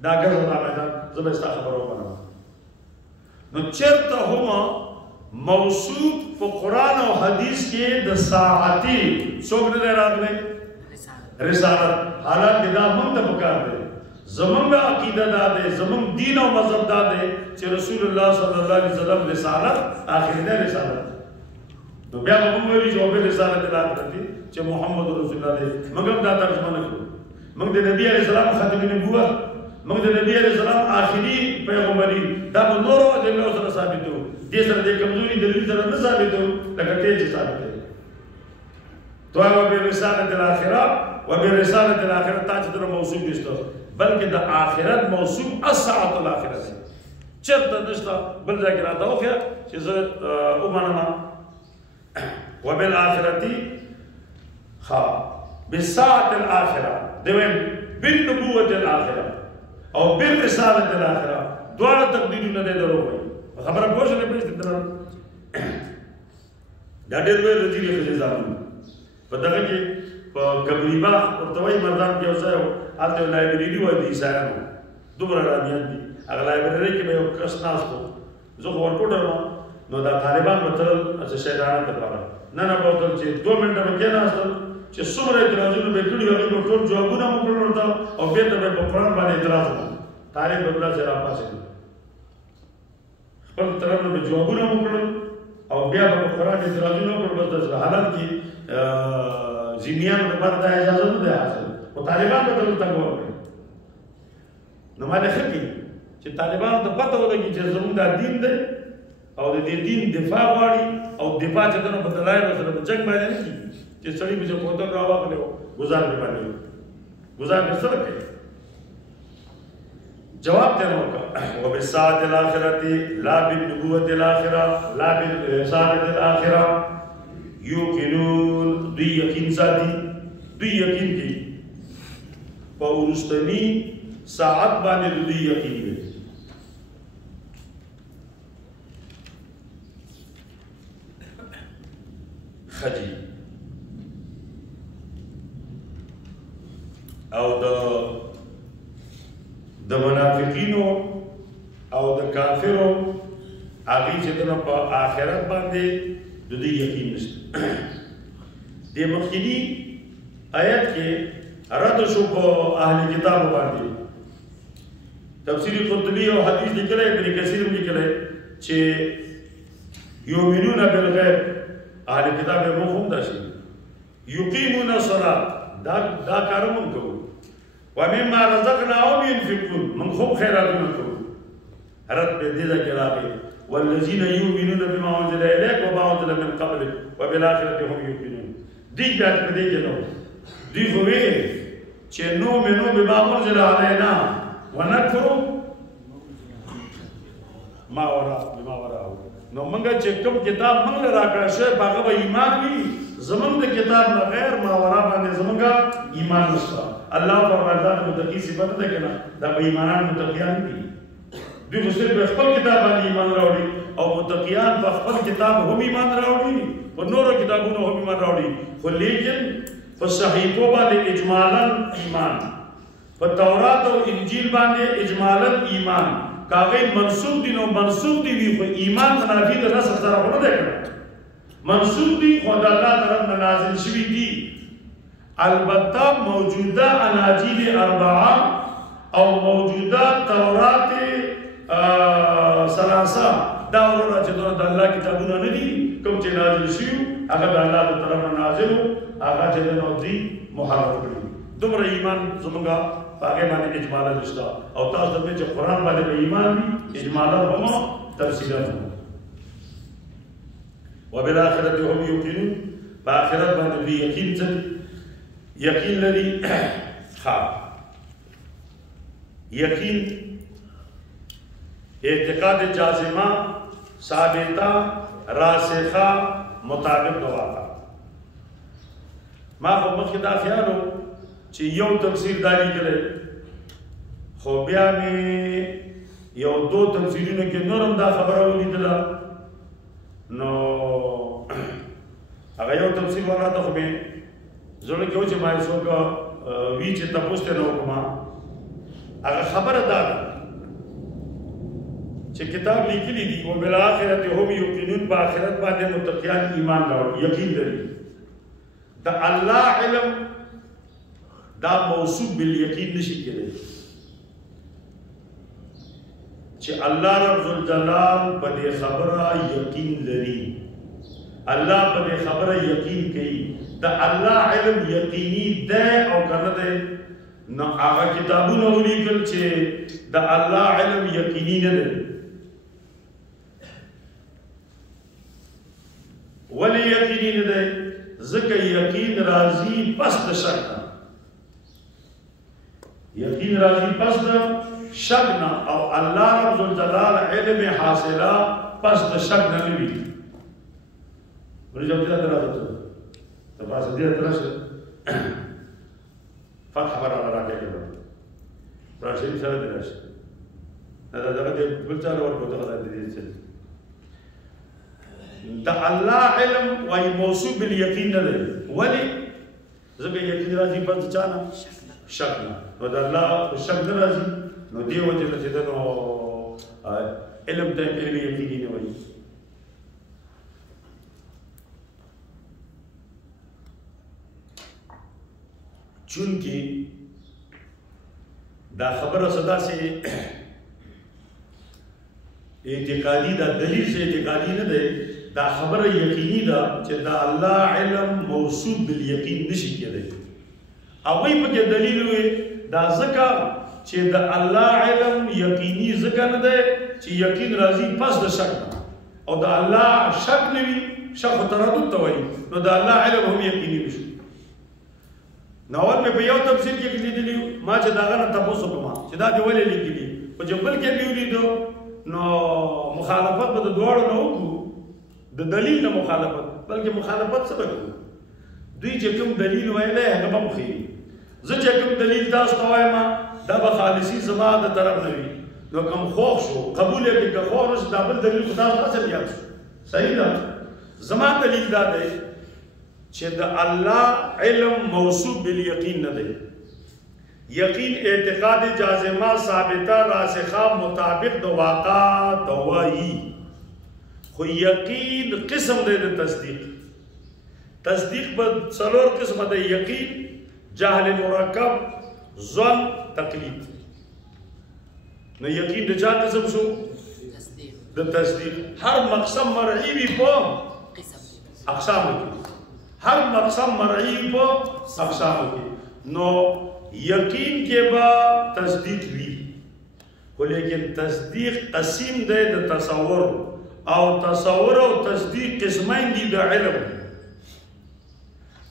دا ګرځه دا میدان زه به ستا خبره ومنم نو چېرته هم موصوف په قرآن او حدیث کې د ساعتي څوک نه دی راغلی رسالت حالات کې دا موږ ته پکار دی زمونږ عقیده دا دی زمونږ دین او مذهب دا دی چې رسول الله صلی الله علیه وسلم رسالت آخرنۍ رسالت نو بیا به موږ ویلي چې وبالرسالة الآخرة چې محمد رسول الله دی موږ هم دا ترجمه نه کړو موږ د نبي علیه السلام ختم نبوت موږ د نبي علیه السلام آخري پیغمبري دا به نورو ادلو سره ثابتو دې سره د کمزوري دلیل سره نه ثابتو لکه ته چې ثابت دی تو وبالرسالة الآخرة وبالرسالة الآخرة تا چې در موصوف نشته بلکې د آخرت موصوف الساعة الآخرة دی چېرته نشته بل ځای کې راته وښیه چې زه ومنم وبالآخرة بالساعة الآخرة دوين بالنبوة الآخرة أو بالرسالة الآخرة دوار تقديرنا ده دروي خبر بوش نه پېښ دلته دا ډېر لوی رجیل خزانو په دغه کې په قبري باغ ورتوي مردان کې اوسه هلته لایبرری وای دي سایانو دومره راځي هغه لایبرری کې به یو کس ناس کو زه ورکوټر نو دا طالبان متل چې شیطانان ته پاره نه بوتل چې 2 منټه به کې ناستل چې څومره اعتراضونه به کړی هغه په ټول جوابونه مو کړل او به ته په قرآن باندې اعتراض وکړ طالب بدلا سره پاسه خپل طرف نه جوابونه مو کړل او بیا په قرآن اعتراضونه وکړل بس د حالت کې زمیان لپاره د اجازه نه ده حاصل او طالبان به دلته وګورئ نو ماده خکې چې طالبانو ته پته ولګي چې زموږ د دین دی او د دې دین دفاع غواړي او دفاع چې دنه په دلایل سره په جنگ باندې نه کیږي چې سړی به په کوته راوغلو گزار به باندې گزار به سره کوي جواب ته موقع وبالساعة الآخرة لا بالنبوة الآخرة لا بالرسالة الآخرة يوقنون دوی یقین ساتي دوی یقین کوي په ورستنی ساعت باندې دوی یقین کوي خدي او د منافقینو او د کافرو هغه چې په آخرت باندې د دې یقین نشته د مخکینی آیت کې رد شو په اهل کتاب باندې تفسیر قرطبی او حدیث لیکلی ابن کثیر لیکلی چې یؤمنون بالغیب اهل کتاب مفهوم دا شي یقیمون الصلاة دا کار مونږ کوو ومما رزقناهم ينفقون من خوب خیراتونه کوو رد په دې ځای کې راغلی والذين يؤمنون بما أنزل إليك وما أنزل من قبلك وبالآخرة هم يوقنون دي بات په دې کې نو دی خو وی چې نؤمن بما أنزل علينا ونكفر ما وراءه نو موږ چې کوم کتاب موږ راکړی شوی په هغه به ایمان وي زمونږ د کتاب نه غیر ما ورا باندې زمونږ ایمان نشته الله فرمایي دا متقی صفت ده که نه دا به ایمانان متقیان دي دوی خو صرف خپل کتاب باندې ایمان راوړي او متقیان په خپل کتاب هم ایمان راوړي په نورو کتابونو هم ایمان راوړي خو لیکن په صحیفو باندې اجمالا ایمان په تورات او انجیل باندې اجمالا ایمان کاغی منصوب دی نو منصوب دی وی خو ایمان منافی د نصر سره ونه ده منصوب دی خو د الله طرف نه نازل شوی دی البته موجوده اناجیل اربعه او موجوده تورات ثلاثه دا ورونه چې د الله کتابونه نه دي کوم چې نازل شي هغه د الله طرف نه نازل هغه چې نو دی محرم کړی دومره ایمان زمونږه هغه باندې اجمالا نشته او تاسو ته چې قرآن باندې ایمان دي اجمالا هم تفصیلا هم وبالآخرة هم يوقنون بآخرت باندې دوی یقین لري یقین اعتقاد جازمه ثابته راسخه مطابق دواقع ما خو مخکې دا خیال و چې یو تفسیر داری کړی خو بیا مې یو دو تفسیرونو کې نورم دا خبره ولیدله نو هغه یو تفسیر والا ته خو مې زړه کې و چې ما یې څوک وي چې تپوس ته نه وکړم هغه خبره دا ده چې کتاب لیکلی دي وبالآخرة هم یوقنون په آخرت باندې متقیان ایمان راوړي یقین لري د الله علم دا موصوف بالیقین نشي کېدای چې الله رب الجلال په دې خبره یقین لري الله په دې خبره یقین کوي د الله علم یقیني ده او کنه ده نو هغه کتابونه ولیکل چې د الله علم یقیني نه ده ولی یقیني نه ده ځکه یقین راځي پس د شک نه یقین راځي پس د شک نه او الله رب الجلال علم حاصله پس د شک نه وي ورته دا راځي ته تاسو دې ترشه فتح خبره راکې کړو راشي سره دی راشي دا دغه بل څه ورکو ته دې څه دا الله علم وای موصوف بالیقین نه دی ولی ځکه یقین راځي په څه نه شک نه نو دا الله شک نه راځي نو دی وجه چې دا نو علم ته علم یقیني نه وایي چونکه دا خبره صدا سے اعتقادی دا دلیل سے اعتقادی نه ده دا خبره یقینی ده چې دا الله علم موصوف بالیقین نشي کېدی او وی په دلیل وي دا ځکه چې دا الله علم یقیني ځکه نه ده چې یقین راځي پس د شک او دا الله شک نه وي شک تردد ته وایي نو دا الله علم هم یقیني نشي ناول مې په یو تفسیر کې لیدلی ما چې دا غنه تاسو کوم چې دا دی ولې لیکلي په جبل کې لیدو نو مخالفت به د دوړو نه وکړو د دلیل نه مخالفت بلکې مخالفت څه وکړو دوی چې کوم دلیل ویلې هغه به مخې زه چې کوم دلیل تاسو ته وایم دا به خالصي زما د طرف نه وي نو کوم خوښ شو قبول یې کې خوښ شو دا بل دلیل خدای تاسو یاد صحیح ده زما دلیل دا دی چې د الله علم موصوف بالیقین نه دی یقین اعتقاد جازمه ثابته راسخه مطابق د واقع دوایی خو یقین قسم دی د تصدیق په څلور قسمه دی یقین جهل مرکب ظن تقلید نو یقین د چا قسم شو د تصدیق هر مقسم مرعی وي په اقسام کې هر مقسم مرعی په اقسام کې نو یقین کې با تصدیق وی ولیکن تصدیق قسم دی د تصور او تصور او تصدیق قسمین دي د علم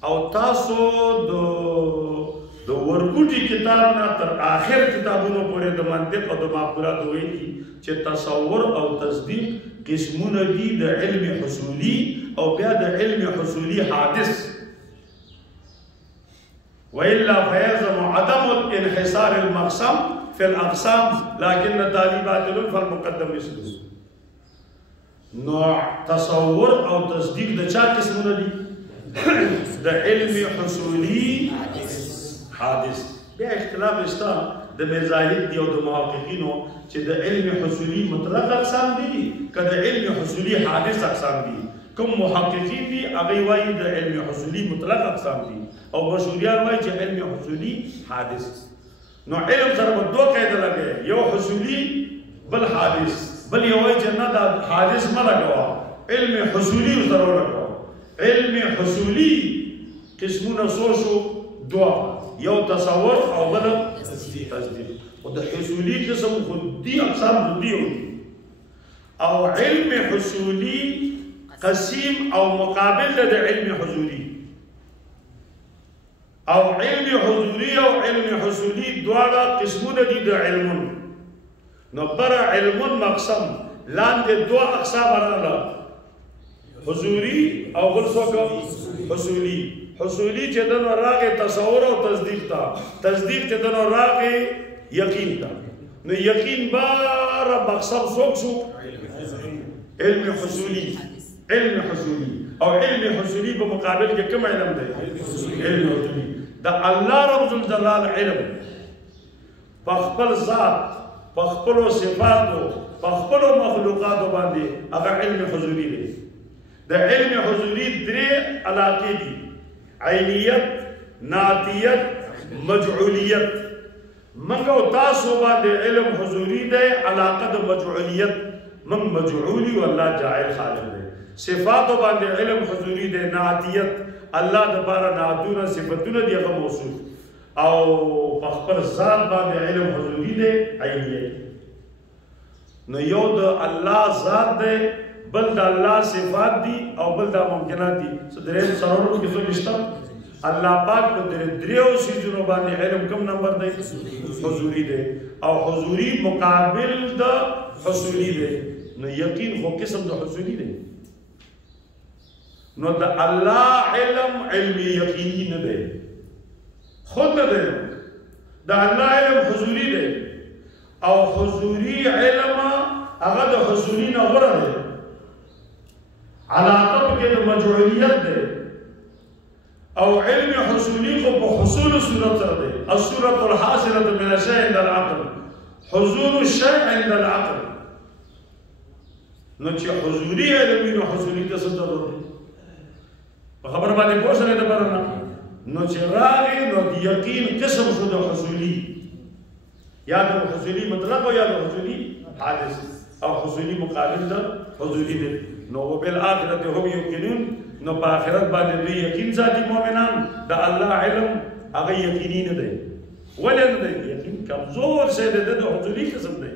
او تاسو د ورکوټي کتاب نه تر آخر کتابونو پورې د منطق او د معقولات ویلي چې تصور او تصدیق قسمونه دي د علم حصولي او بیا د علم حصولي حادث وإلا فيلزم عدم الانحصار المقسم في الأقسام لكن الطالبات فالمقدم مثله نوع تصور او تصدیق د چا قسمونه دي د علم حصولي حادث بیا اختلاف شته د مذاهب دی او د محققینو چې د علم حصولي مطلق اقسام دي که د علم حصولي حادث اقسام دي کوم محققین دي هغه وایي د علم حصولي مطلق اقسام دي او بشریان وایي چې علم حصولي حادث نو علم سره په دوه قاعده لګي یو حصولي بل حادث بل یو وایي چې نه دا حادث نه لګوا علم حصولي سره لګوا علم حصولي قسمونه شو دوه یو تصور او بل تصدیق او د حصولي قسم خو دي اقسام دي او علم حصولي قسیم او مقابل د علم حضوری او علم حضوری او علم حصولی دواړه قسمونه دي د علمون نو پر علمون مقسم لاندې دوه اقسام راغله حضوری او بل څوک حصولی حصولی چې دنو راغې تصور او تصدیق تا تصدیق چې دنو راغې یقین تا نو یقین بار مقسم څوک شو علم حصولی علم حصولی او علم حصولی په مقابل کې کوم علم دی علم حصولی دا الله رب الجلال علم په خپل ذات په خپل صفاتو په خپل مخلوقاتو باندې هغه علم حصولی دی د علم حصولی درې علاقې دي عینیت نعتیت مجعولیت منګو تاسو باندې علم حضوری دی علاقه د مجعولیت من مجعولی والله جاعل خالق دی صفاتو باندې علم حضوری دی نعتیت الله د بارا نعتونه صفاتونه دی هغه موصوف او په خپل ذات باندې علم حضوری دی عینیت نو یو د الله ذات دی بل د الله صفات دي او بل د ممکنات دي درې سرورو کې څه نشته الله پاک په دریو سيزونو باندې علم کم نمبر دی حضوری دی او حضوری مقابل د حصولی دی نو یقین خو قسم د حصولی دی نو د الله علم علم یقینی نه دی خود نه دی دا الله علم حضوري دی او حضوري علم هغه د حضوري نه غوره دی علاقه پکې د مجعولیت دی او علم حصولي خو په حصول صورت سره دی الصورة الحاصلة من الشيء عند العقل حضور الشيء عند العقل نو چې حضوري علم وي نو حصولي ته څه ضرورت دی په خبره باندې پوه شئ د برنه نو چې راغی نو د یقین قسم شو د حصولي یا د حصولي مطلق او یا د حصولي حادث او حصولي مقابل د حضوري دی نو بالآخرت هم یقینون نو په آخرت باندې دوی یقین ساتي مؤمنان د الله علم هغه یقیني نه دی ولې نه دی یقین کمزور شی دی د حضوري قسم دی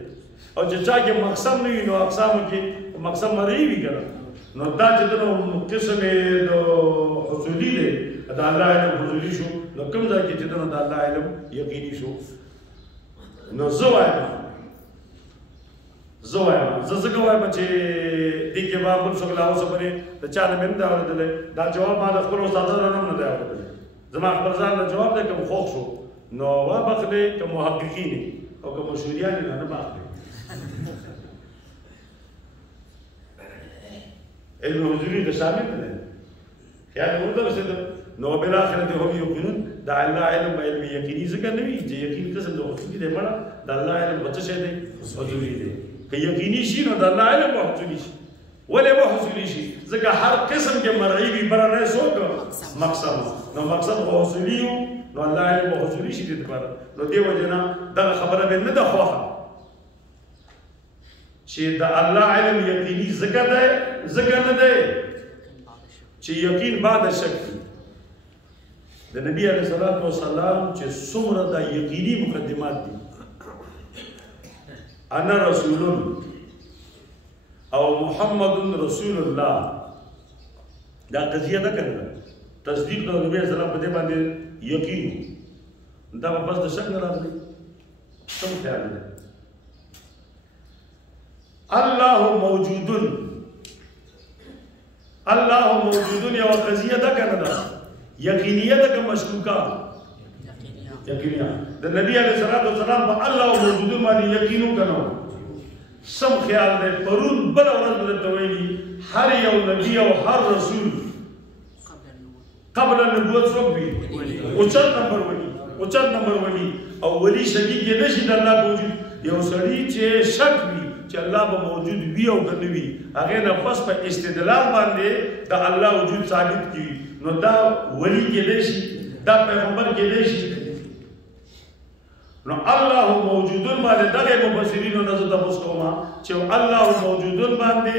او چې چا کې مقسم نه وي نو اقسامو کې مقسم مری وي کنه نو دا چې د قسم د حضوري دی د الله علم حضوري شو نو کوم ځای کې چې د الله علم یقیني شو نو زه وایم زه وایم چې دې کې ما بل څوک لا اوسه پرې د چا نه مې نه اورېدلی دا جواب ما د خپلو استادانو نه هم نه دی اورېدلی زما خپل ځان له جواب دی که مو خوښ شو نو وابخلې که محققین او که مشهوریان یې نه باخلې علم حضوري د شامل نه دی خیال مې ورته رسېده نو بالآخرت هم یقینون د الله علم به علم یقیني ځکه نه وي چې یقین قسم د حضوري دی مړه د الله علم به څه شی دی حضوري دی که یقیني شي نو د الله علم به حصولي شي ولې به حصولي شي ځکه هر قسم کې مرعي وي برنی څوک مقصد نو مقصد به حصولي وو نو الله علم به حصولي شي دې دپاره نو دې وجې نه دغه خبره مې نه ده خوښه چې د الله علم یقیني ځکه دی ځکه نه دی چې یقین بعد شک دی د نبي علیه الصلاة والسلام چې څومره دا یقیني مقدمات دي انا رسول او محمد رسول الله دا قضیه نه کړه تصدیق د نبی صلی الله علیه وسلم په دې باندې یقین دا په بس د شک نه راغلی څه خیال دی الله موجود یو قضیه ده کنه دا یقینیه ده که مشکوکه یقینیه د نبی علیه الصلاة والسلام په الله موجود باندې یقین وکړو سم خیال دی پرون بل ورځ درته ویلي هر یو نبی او هر رسول قبل النبوت څوک وي اوچت نمبر ولی او ولی شکی کې نشي د الله موجود یو سړی چې شک وي چې الله به موجود وي او که نه وي هغې نه پس په استدلال باندې د الله وجود ثابت کړي نو دا ولی کېدی شي دا پیغمبر کېدی شي نو الله موجودون باندې دغه مفسرینو نه زه تپوس کوم چې الله موجودون باندې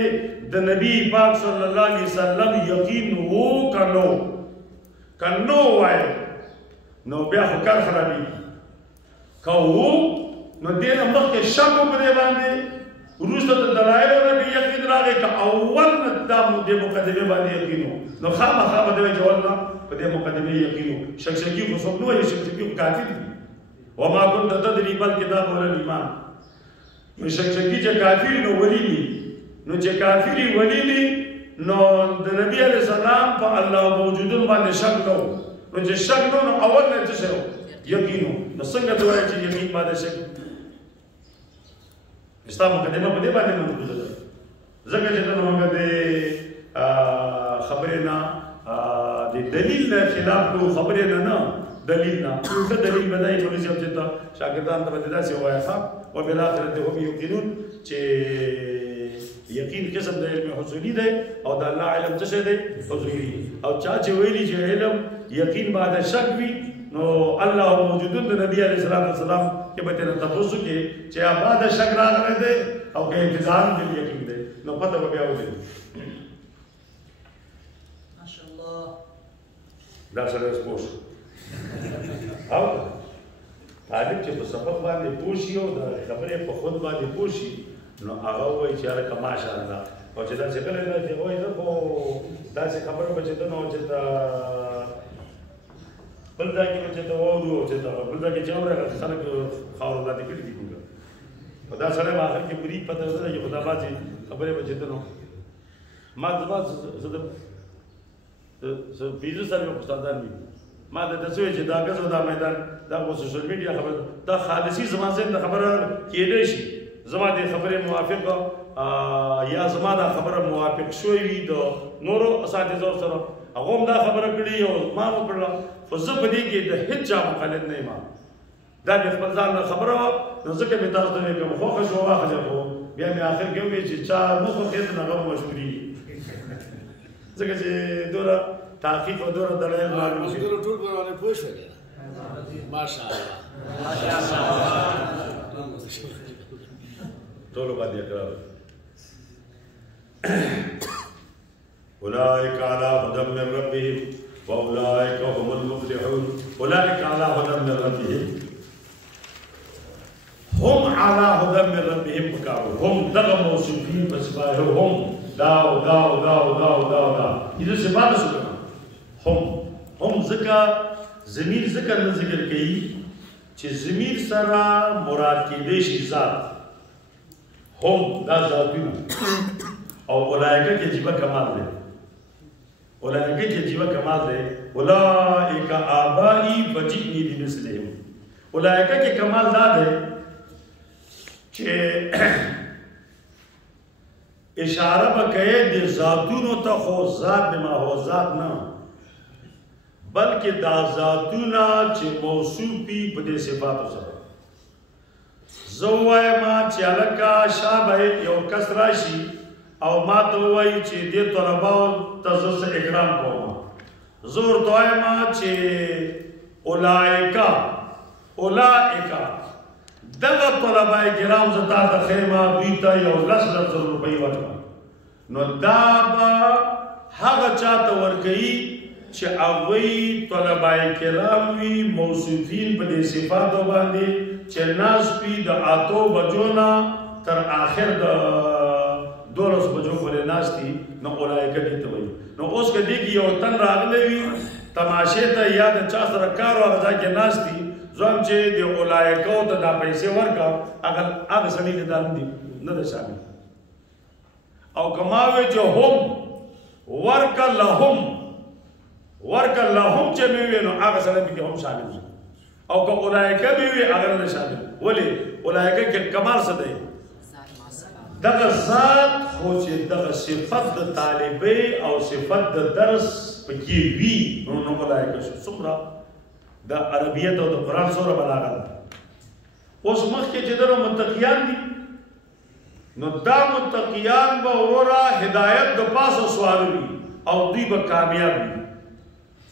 د نبی پاک صلی الله علیه وسلم یقین وو که نو وایي نو بیا خو کار خرابېږي که وو نو دې نه مخکې شک په دې باندې وروسته د دلایلو نه بې یقین راغی که اول نه دا دې مقدمې باندې یقین وو نو خامخا به دې وایي چې والله په دې مقدمې یقین وو شکشکي خو څوک نه وایي شکشکي خو کافر دي وما كنت تدري ما الكتاب ولا الإيمان نو شکشکی چې کافر نو ولی ني نو چې کافری ولی ني نو د نبی علیہ السلام په الله موجودون باندې شک نو چې شک نو اول نه څه شو یقین نو څنګه دوی چې یقین باندې شک اسلام مقدمه په دې باندې موجود ده ځکه چې نو موږ د خبرې نه د دلیل نه خلاف کو خبرې نه دلیل نه څه دلیل بدای په لږه چې تا شاګردان ته بددا سي وایي ښا او بل اخرت هم یقینون چې یقین قسم د علم حصولی دی او د الله علم څه دی حصولی او چا چې ویلي چې علم یقین بعد شک وي نو الله موجودون د نبی علیه السلام کې به تر تاسو کې چې بعد شک راغلی دی او کې انتظام دی یقین دی نو پته به بیا وځي ماشاءالله دا سره سپوږ او طالب چې په سبق باندې پوښي او د خبرې په خود باندې پوښي نو هغه وایي چې هغه ماشاءالله او چې دا څه کله نه دی وایي نو دا څه خبره به چې نو چې دا بل ځای کې چې دا وورو چې دا بل ځای کې چې اورغه خلک خاور باندې کړی دي ګوره او دا سره ما اخر کې پوری پته ده چې خدا باندې خبره به چې نو ما د باز زه د 20 سال په استادان دي ما د تاسو چې دا غزو دا میدان دا په سوشل میډیا خبره دا خالصي زما زنده خبره کېدې شي زما د خبرې موافق یا زما دا خبره موافق شوی د نورو اساتذو سره هغه هم دا خبره کړې او ما هم کړله خو زه په دې کې د هیڅ چا مخالف نه یم دا د خپل ځان خبره نو ځکه مې تاسو ته کوم خوښه شو واخلې خو بیا مې آخر کې وې چې چا مخ خېټ نه غو مشوري ځکه چې دوره تحقیق او دوره دلایل معلوم شي ټول باندې پوه شو ماشاءالله ټول باندې کړو اولئک علی هدى من ربهم واولئک هم المفلحون اولئک علی هدى من ربهم هم على هدى من ربهم بكارو هم دغه موصوفين بصفات هم داو داو داو داو داو دا دې صفات شو هم ذکر ضمیر ذکر نه ذکر کوي چې ضمیر سره مراد کېدې شي ذات هم دا ذاتونه او اولئک کې جيبه کمال دی اولئک کې جيبه کمال دی اولئک آبائی فجئنی بمثلهم اولئک کې کمال دا دی چې اشاره بکې د ذاتونو ته خو ذات بما هو ذات نه بلکې دا ذاتونه چې موصوفي په دې صفاتو سره زوايما چې الکا شابه یو کس راشي او ما ته وایي چې دې طلباو تاسو اکرام کوم زور دوایما چې اولائک دغه طلباء کرام زتا د خیمه دوی ته یو 10,000 روپۍ ورکړه نو دا به هغه چاته ورکوي چې هغوی طلباء کرام وي موصوفین په دې صفاتو باندې چې ناست وي د 8 بجو نه تر آخر د 12 بجو پورې ناست دي نو اولئک دې ته وایي نو اوس که دې کې یو تن راغلی وي تماشې ته یا د چا سره کار او هغه کې ناست دي زم چې د اولایکو ته دا پیسې ورکا هغه سړي ته دا نه ده شامل او کماوي چې هم ورکا لهم چې مې وي نو هغه سړي کې هم شامل او که اولایکه مې وي هغه نه شامل ولې اولایکه کې کمال څه دی دغه ذات خو چې دغه صفت د طالبې او صفت د درس پکې وي نو اولایکه شو څومره د عربیت او د قرآن سره بلاغت اوس مخکې چې دغه متقیان دي نو دا متقیان به ورورا هدایت د پاسه سوالوي او دوی به کامیاب وي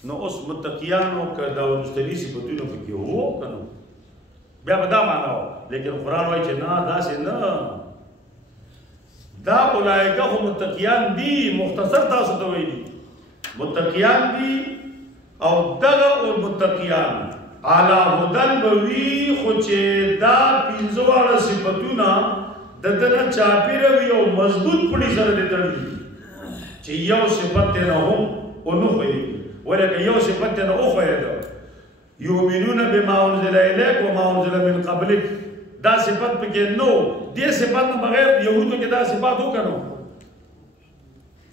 نو اوس متقیانو که دا مستری صفتونه پکې وو که نو بیا به دا معنا وه لیکن قرآن وایي چې نه داسې نه دا اولایکه خو متقیان دي مختصر تاسو ته ویلي متقیان دي او دغه متقیان اعلی هدن بوي خو چې دا 15 صفاتونه د دنه چاپیره وي او مضبوط پړي سره دي تړلي چې یو صفت نه هم او نه وي ولکه یو صفت نه او خو یؤمنون بما انزل الیک وما انزل من قبلک دا صفت پکې نو دې صفت نه بغیر يهودو کې دا صفات وکړو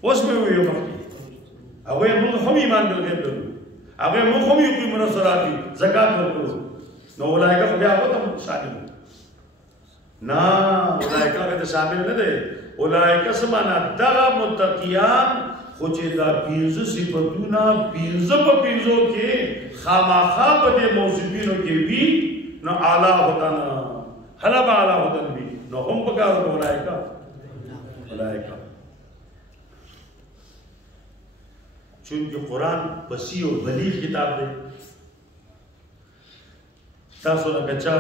اوس مې ویو هغه موږ هم ایمان بالغیب لرو هغه موږ هم یقیمون الصلاة زکات ورکړو نو اولایکه خو بیا هغه ته شامل نه اولایکه هغه ته شامل نه دي اولایکه سمانا دغه متقیان خو چې دا 15 صفاتونه 15 په 15 کې خامخا په دې موصوفینو کې وي نو اعلی هدن حلب اعلی هدن وي نو هم پکارو اولایکه چونکه قرآن وسیع و بلیغ کتاب دی تاسو نه کچا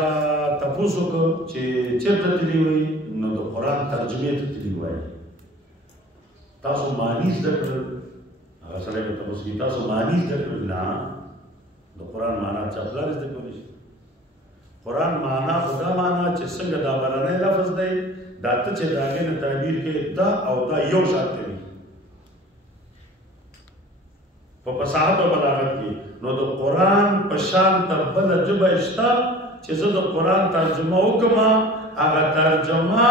تاسو کو چې چیرته تللی وي نو د قرآن ترجمه ته تللی وای تاسو معنی زده کړل هغه سره به تاسو تاسو معنی زده کړل نه د قرآن معنا چپلار زده کولی شي قرآن معنا خدا معنا چې څنګه دا بلنه لفظ دی دا ته چې داګه نه تعبیر کې دا او دا یو شان دی په فصاحت او بلاغت کې نو د قرآن په شان ته بل ژبه شته چې زه د قرآن ترجمه وکم هغه ترجمه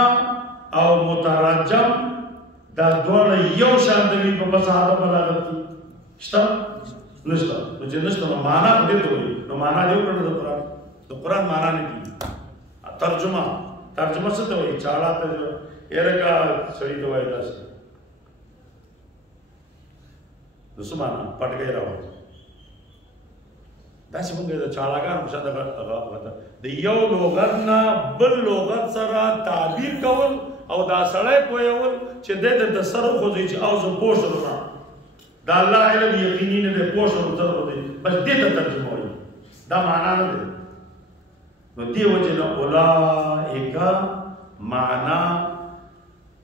او مترجم دا دواړه یو شان دی په فصاحت او بلاغت کې شته نشته نو چې نشته نو معنا دې ته وایي نو معنا دې وکړه د قرآن معنا نه کیږي ترجمه څه ته وایي چاړه ته یره کا سړی ته وایي داسې نو څه معنا پټکې راوړي داسې مونږ د چاړهګانو په شان هغه د یو لغت نه بل لغت سره تعبیر کول او دا سړی پوهول چې د سر خوځي چې او زه پوه شم دا الله علم یقیني نه دی پوه شم سر خوځي بس دې ته ترجمه وایي دا معنا نه دی نو دې وجه نه اولئک معنا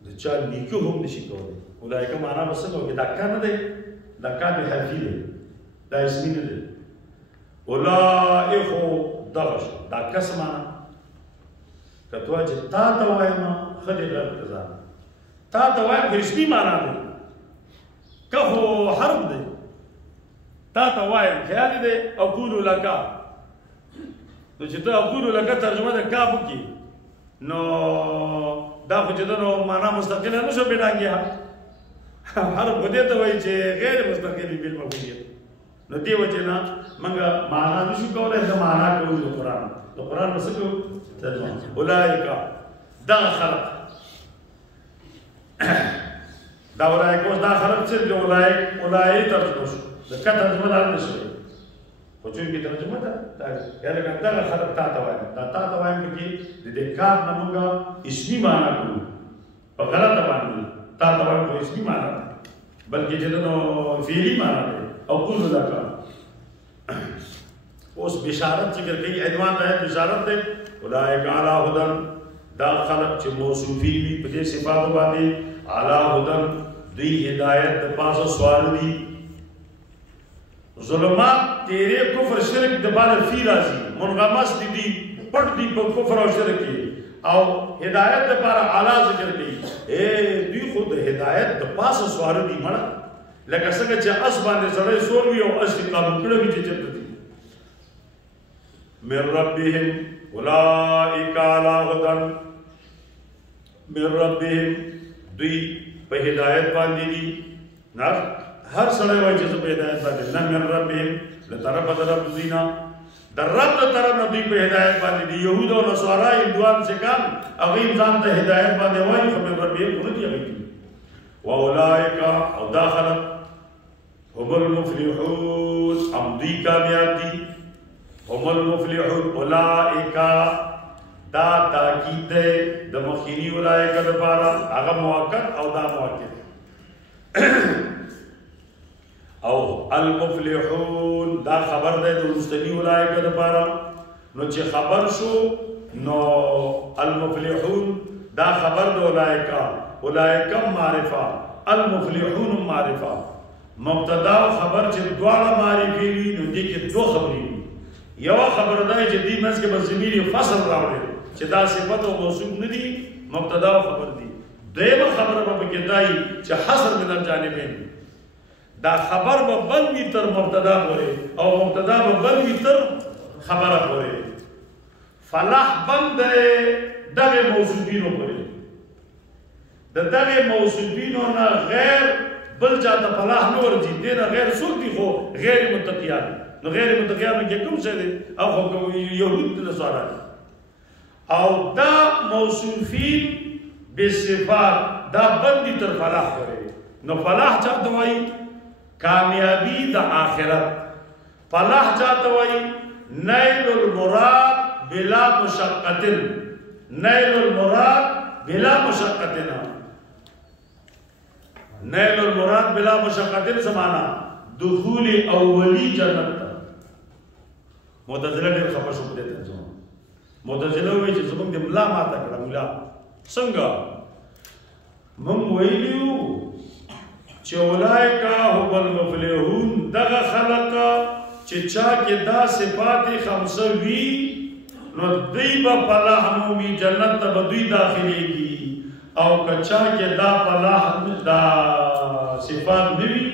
د چا نیکو هم نشي کولی اولئک معنا به څنګه وکړي دا کا نه دی دا کا د حرفي دی دا اسمي نه دی اولئک دغه شو دا کس معنا کته چې تا ته وایم خدای غرض تا ته وایم رسمي معنا دی که هو حرف دی تا ته وایم خیال دی اقول لك نو چې ته اقول لك ترجمه ده کاف کی نو دا خو چې نو معنا مستقله نشو بډانګي حرف دې ته وایي چې غیر مستقلی بالمفعولیت نو دی وجه نه منګه معنا نشو کولای دا معنا کوو د قرآن مسکو ترجمه اولئک دا خلق دا اولئک دا خلق چې اولئک ترجمه شو د کته ترجمه ده نشو خو چې کی ترجمه ده دا یعنی دا خلق تا ته وایم دا تا ته وایم کې د دې کار نه منګه اسمي معنا کوو په غلطه باندې تا ته وایم په اسمي معنا بلکې چې نو فعلی معنا ده اقول لك اوس بشارت ذکر کوي عنوان ده بشارت ده اولئک علی هدن دا خلق چې موصوفی وي په دې صفات باندې علی هدن دوی هدایت د پاسه سوال دي ظلمات تیرے کفر شرک د باندې فی راځي منغمس دي پټ دي په کفر او شرک کې او هدایت لپاره اعلی ذکر کوي دوی خود هدایت د پاسه سوال دي مړه لکه څنګه چې اس باندې سړی سور وي او اس قابو کړو چې چرته دي من ربهم اولئک علی هدى من ربهم دوی په هدایت باندې دي نه هر سړی وایي چې په هدایت باندې نه من ربهم لطرف طرف دینا در رب طرف نه دوی په هدایت باندې دي يهود او نصارا هندوان څخه کم هغه ځان ته هدایت باندې وایي خو من ربهم ونه دي واولئک او داخل هم المفلحون امضی کامیاب دی هم المفلحون اولئک دا تاکید ده د مخینی اولئک لپاره هغه موقت او دا موقت او المفلحون دا خبر ده د مستنی اولئک لپاره نو چې خبر شو نو المفلحون دا خبر د اولئک معرفه المفلحون معرفه مبتدا او خبر چې دواړه معرفي وي نو دې کې دوه خبرې وي یو خبر ده چې دې منځ کې به ضمیر فصل راوړي چې دا صفت او موصوف نه دي مبتدا او خبر دي دیمه خبره به کې دای چې حصر من الجانبین دا خبر به بل وي تر مبتدا پورې او مبتدا به بل وي تر خبره پورې فلاح بند دغه موصوفینو پورې دغه موصوفینو نه غیر بل جاته فلاح نه ورځي دې نه غیر څوک دي خو غیر متقیان نو غیر متقیان کې کوم څه دي او يهود نصارا او دا موصوفین بصفات دا بندي تر فلاح کوي نو فلاح چاته وایي کامیابی د آخرت فلاح چاته وایي نیل المراد بلا مشقت نیل المراد بلا مشقتنا نیل المراد بلا مشقت زمانہ دخول اولی جنت معتزله ډېر خبر شو پدې ترجمه معتزله وایي چې زموږ د ملا ماته کړه ملا څنګه موږ ویلو چې اولئک هم المفلحون دغه خلق چې چا کې دا صفات خمسه وي نو دوی به فلاح مومي جنت ته به دوی داخليږي او کچا کې دا فلاح دا صفات نه وي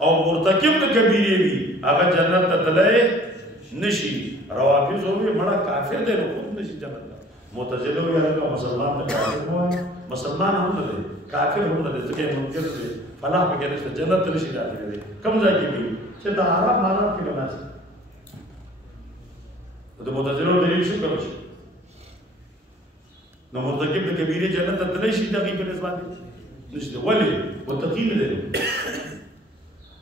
او مرتکب د کبیره وي هغه جنت ته تللی نشي روافض وایي مړه کافر دی نو خود نشي جنت ته معتزله وایي هغه مسلمان ته کافر وایي مسلمان هم نه دی کافر هم نه ځکه منکر دی فلاح پکې نشته جنت ته نشي داخلي کوم ځای کې وي چې د عرب معرب کې بناسي د معتزله دلیل شو کوم شي نو مرتکب د کبیره جنت ته نه شي دغه په نسبت نشته ولی متقین دي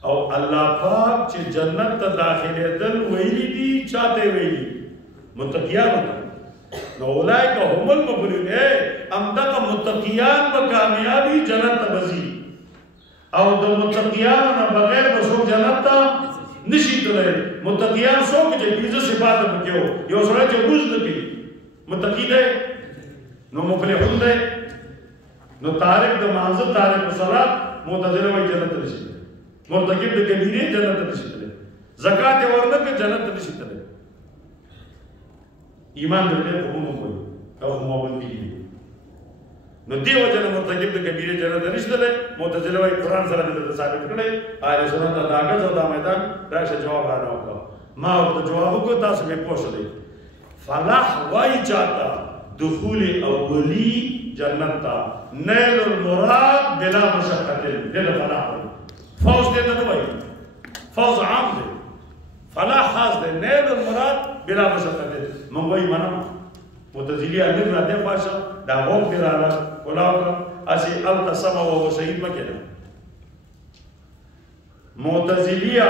او الله پاک چې جنت ته داخله دل ویلي دي چاته ویلي متقیان نو اولئک هم المفلحون امدغه متقیان په کامیابی جنت ته وځي او د متقیان نه بغیر وسو جنت ته نشي تللی متقیان څوک چې پنځه صفات پکې یو سره چې روز نه کوي متقی دی نو مفلحون دی نو تارک د مانزه تارک صلات معتزله وایي جنت ته نشي مرتکب د کبیره جنت ته نشي تللی زکات ورنکه جنت ته نشي تللی ایمان دې په موږ کوي او موږ باندې نو دیو جن مرتکب د کبیره جنت ته نشي تللی معتزله وایي قران سره دې ثابت کړي اهل سنت د داګه او د میدان راشه جواب را وکړه ما ورته جواب وکړ تاسو به پوښتنه فلاح وایي چاته دخول اولی جنت تا نیل المراد بلا مشقت دل فلاح فوز دے نہ وای فوز عام دے فلاح خاص دے نیل المراد بلا مشقت من وای منا متزیلی علم را دے پاشا دا غوم پیرانا کولاو اسی التصم و شهید مکنا متزیلیا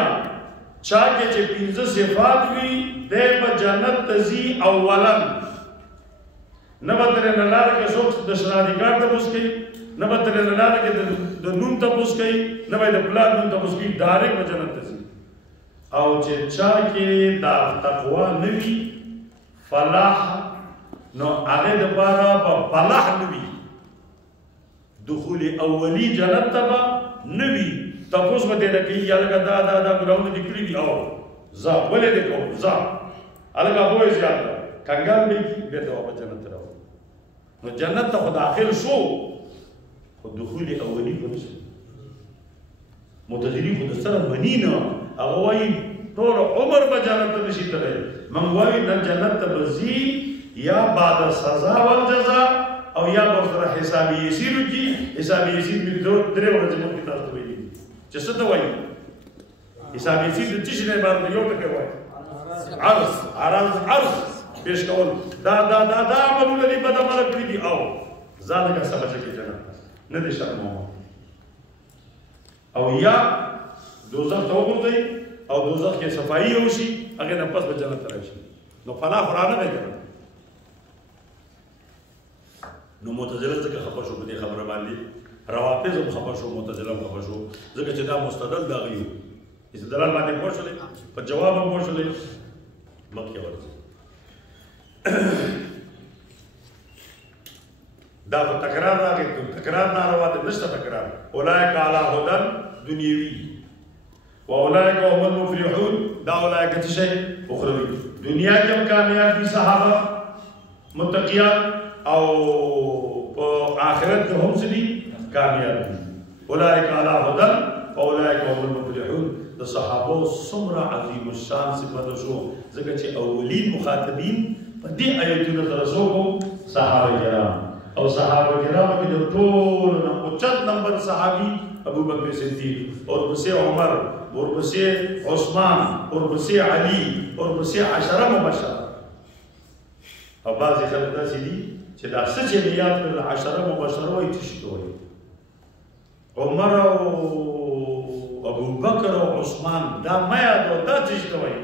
چاکه چې پنځه صفات وی دے په جنت تزي اولا نه بدره نه لار کې څوک د شناریګار ته پوس کوي نه بدره نه لار کې د نوم ته پوس کوي نه باید پلان نوم ته پوس کوي ډایرک په جنت ته ځي او چې چا کې دا تقوا نوي فلاح نو هغه د بارا په فلاح نوي دخول اولی جنت ته نوي تاسو مته د کې یالګه دا ګراوند دي کړی دی او ز ولې دې کو ز الګه وای زیات کنګال به کی به ته په جنت راو نو جنت ته داخل شو خو دخول اولی په نشي متذری خو د سره منینا هغه وای ټول عمر به جنت ته نشي تللی من وای د جنت ته بزي یا بعد سزا والجزاء او یا بسره حساب یسیر کی حساب یسیر په درې ورځې مخکې تاسو ویلي چې څه ته وای حساب یسیر د څه نه باندې یو ټکی وای عرض پیش کول دا عملونه دي بد عمل کړی دي او ځان کا سبا چې جنت نه دي شرمو او یا دوزخ ته وګورئ او دوزخ کې صفائی وشي هغه نه پس به جنت راشي نو فلاح قرانه نه کوي نو معتزله څخه خبر شو په دې خبره باندې روافض هم خبر شو معتزله هم خبر شو ځکه چې دا مستدل دا غيو استدلال باندې پوښتنه په جواب هم پوښتنه مکه ورته دا تکرار راغی تکرار ناروا ده نشته تکرار اولئک علی هدى دنیوی و اولئک هم المفلحون دا اولئک څه شی اخروی دنیا کې هم کامیاب دي صحابه متقیان او آخرت کې هم څه دي کامیاب دي اولئک علی هدى و اولئک هم المفلحون د صحابه څومره عظیم الشان صفات شو ځکه چې اولین مخاطبین دي آیتونه ترسوکو صحابه کرام او صحابه کرام کې د ټول نه اوچت نمبر صحابي ابو بکر صدیق اور پسې عمر اور پسې عثمان اور پسې علي اور پسې عشره مبشره او بعض خلک داسې دي چې دا څه چې یاد کړل عشره مبشره وایي چې شي وایي عمر او ابو بکر او عثمان دا ما یاد دا چې شي وایي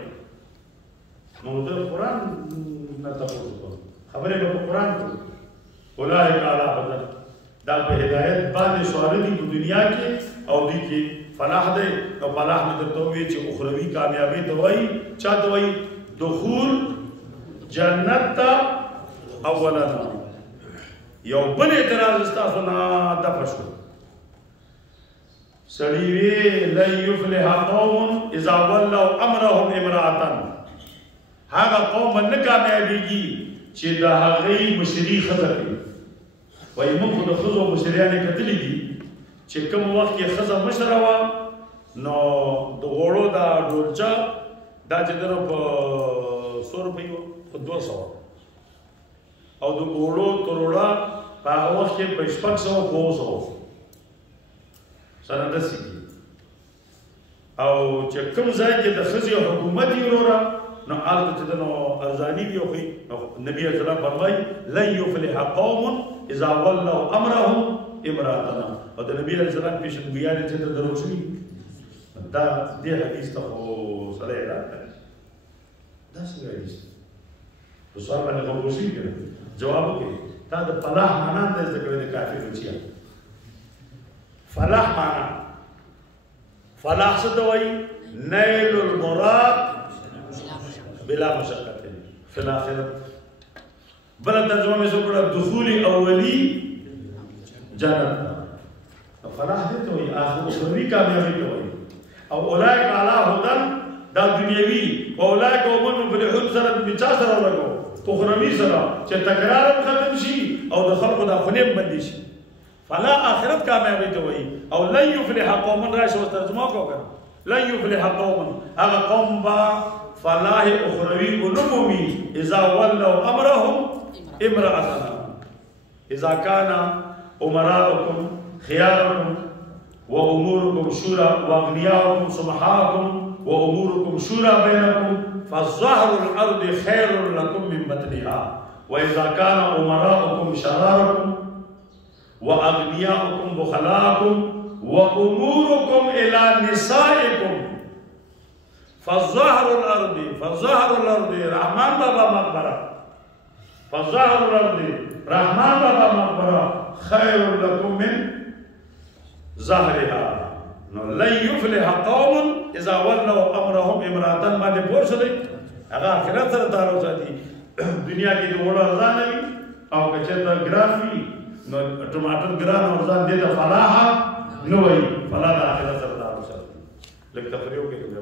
نو د قران خبره په قران کې اولئک علی هدى دا په هدایت باندې سوال دي په دنیا کې او دي کې فلاح ده او فلاح مې درته وی چې اخروی کامیابی دوی چا دوی دخول جنت اولا یو بل اعتراض تاسو نه د پښتو سړی وی لن يفلح قوم اذا ولوا امرهم امراه هغه قوم نه کامیابیږي چې د هغې مشري ښځه کوي وایي موږ خو د ښځو مشریانې کتلي دي چې کوم وخت کې ښځه مشره وه نو د غوړو دا ډولچه دا چې دنو په 100 روپیو په 200 او د غوړو تروړه په هغه وخت کې په 600 په 200 سره داسې او چې کوم ځای کې د ښځې حکومت یې وروره نو هلته چې نو ارزاني وي او نبي علیه السلام فرمایي لن یفلح قوم اذا ولوا امرهم امرأتنا او د نبي علیه السلام پیشنګویانې چې ته دروغ شوي دا دې حدیث ته خو سره اعلان کړی دا څنګه حدیث په سوال باندې خاموشي کړه جواب وکړي تا د فلاح معنا نه زده کړې د کافر بچیا فلاح معنا فلاح څه ته وایي نیل المراد بلا مشقت فی الاخرت بل ترجمه مې وکړه دخول اولی جنت فلاح دې ته وایي اخروی کامیابی ته وایي او اولئک علی هدى دا دنیوي اولئک هم المفلحون سره د چا سره ورکو اخروی سره چې تکرار ختم شي او د خلقو د خنیم بندي شي فلا آخرت کامیابی ته وایي او لن یفلح قوم راشه او ترجمه وکړه لن یفلح قوم هغه قوم با فلاح اخروی ونمومي اذا ولوا امرهم امرأتنا اذا كان امراؤكم خياركم واموركم شورى واغنياؤكم سمحاءكم واموركم شورى بينكم فظهر الارض خير لكم من بطنها واذا كان امراؤكم شراركم واغنياؤكم بخلاءكم واموركم الى نسائكم فظهر الارض رحمان بابا مقبره فظهر الارض رحمان بابا مقبره خير لكم من ظهرها لن يفلح قوم اذا ولوا امرهم امرأة باندې پوه شئ هغه آخرت سره تعلق ساتي دنیا کې د وړو ارزان وي او که چېرته ګران وي نو ټماټر ګران او ارزان دې ته فلاح نه وایي فلاح د آخرت سره تعلق ساتي لږ تفریح وکړئ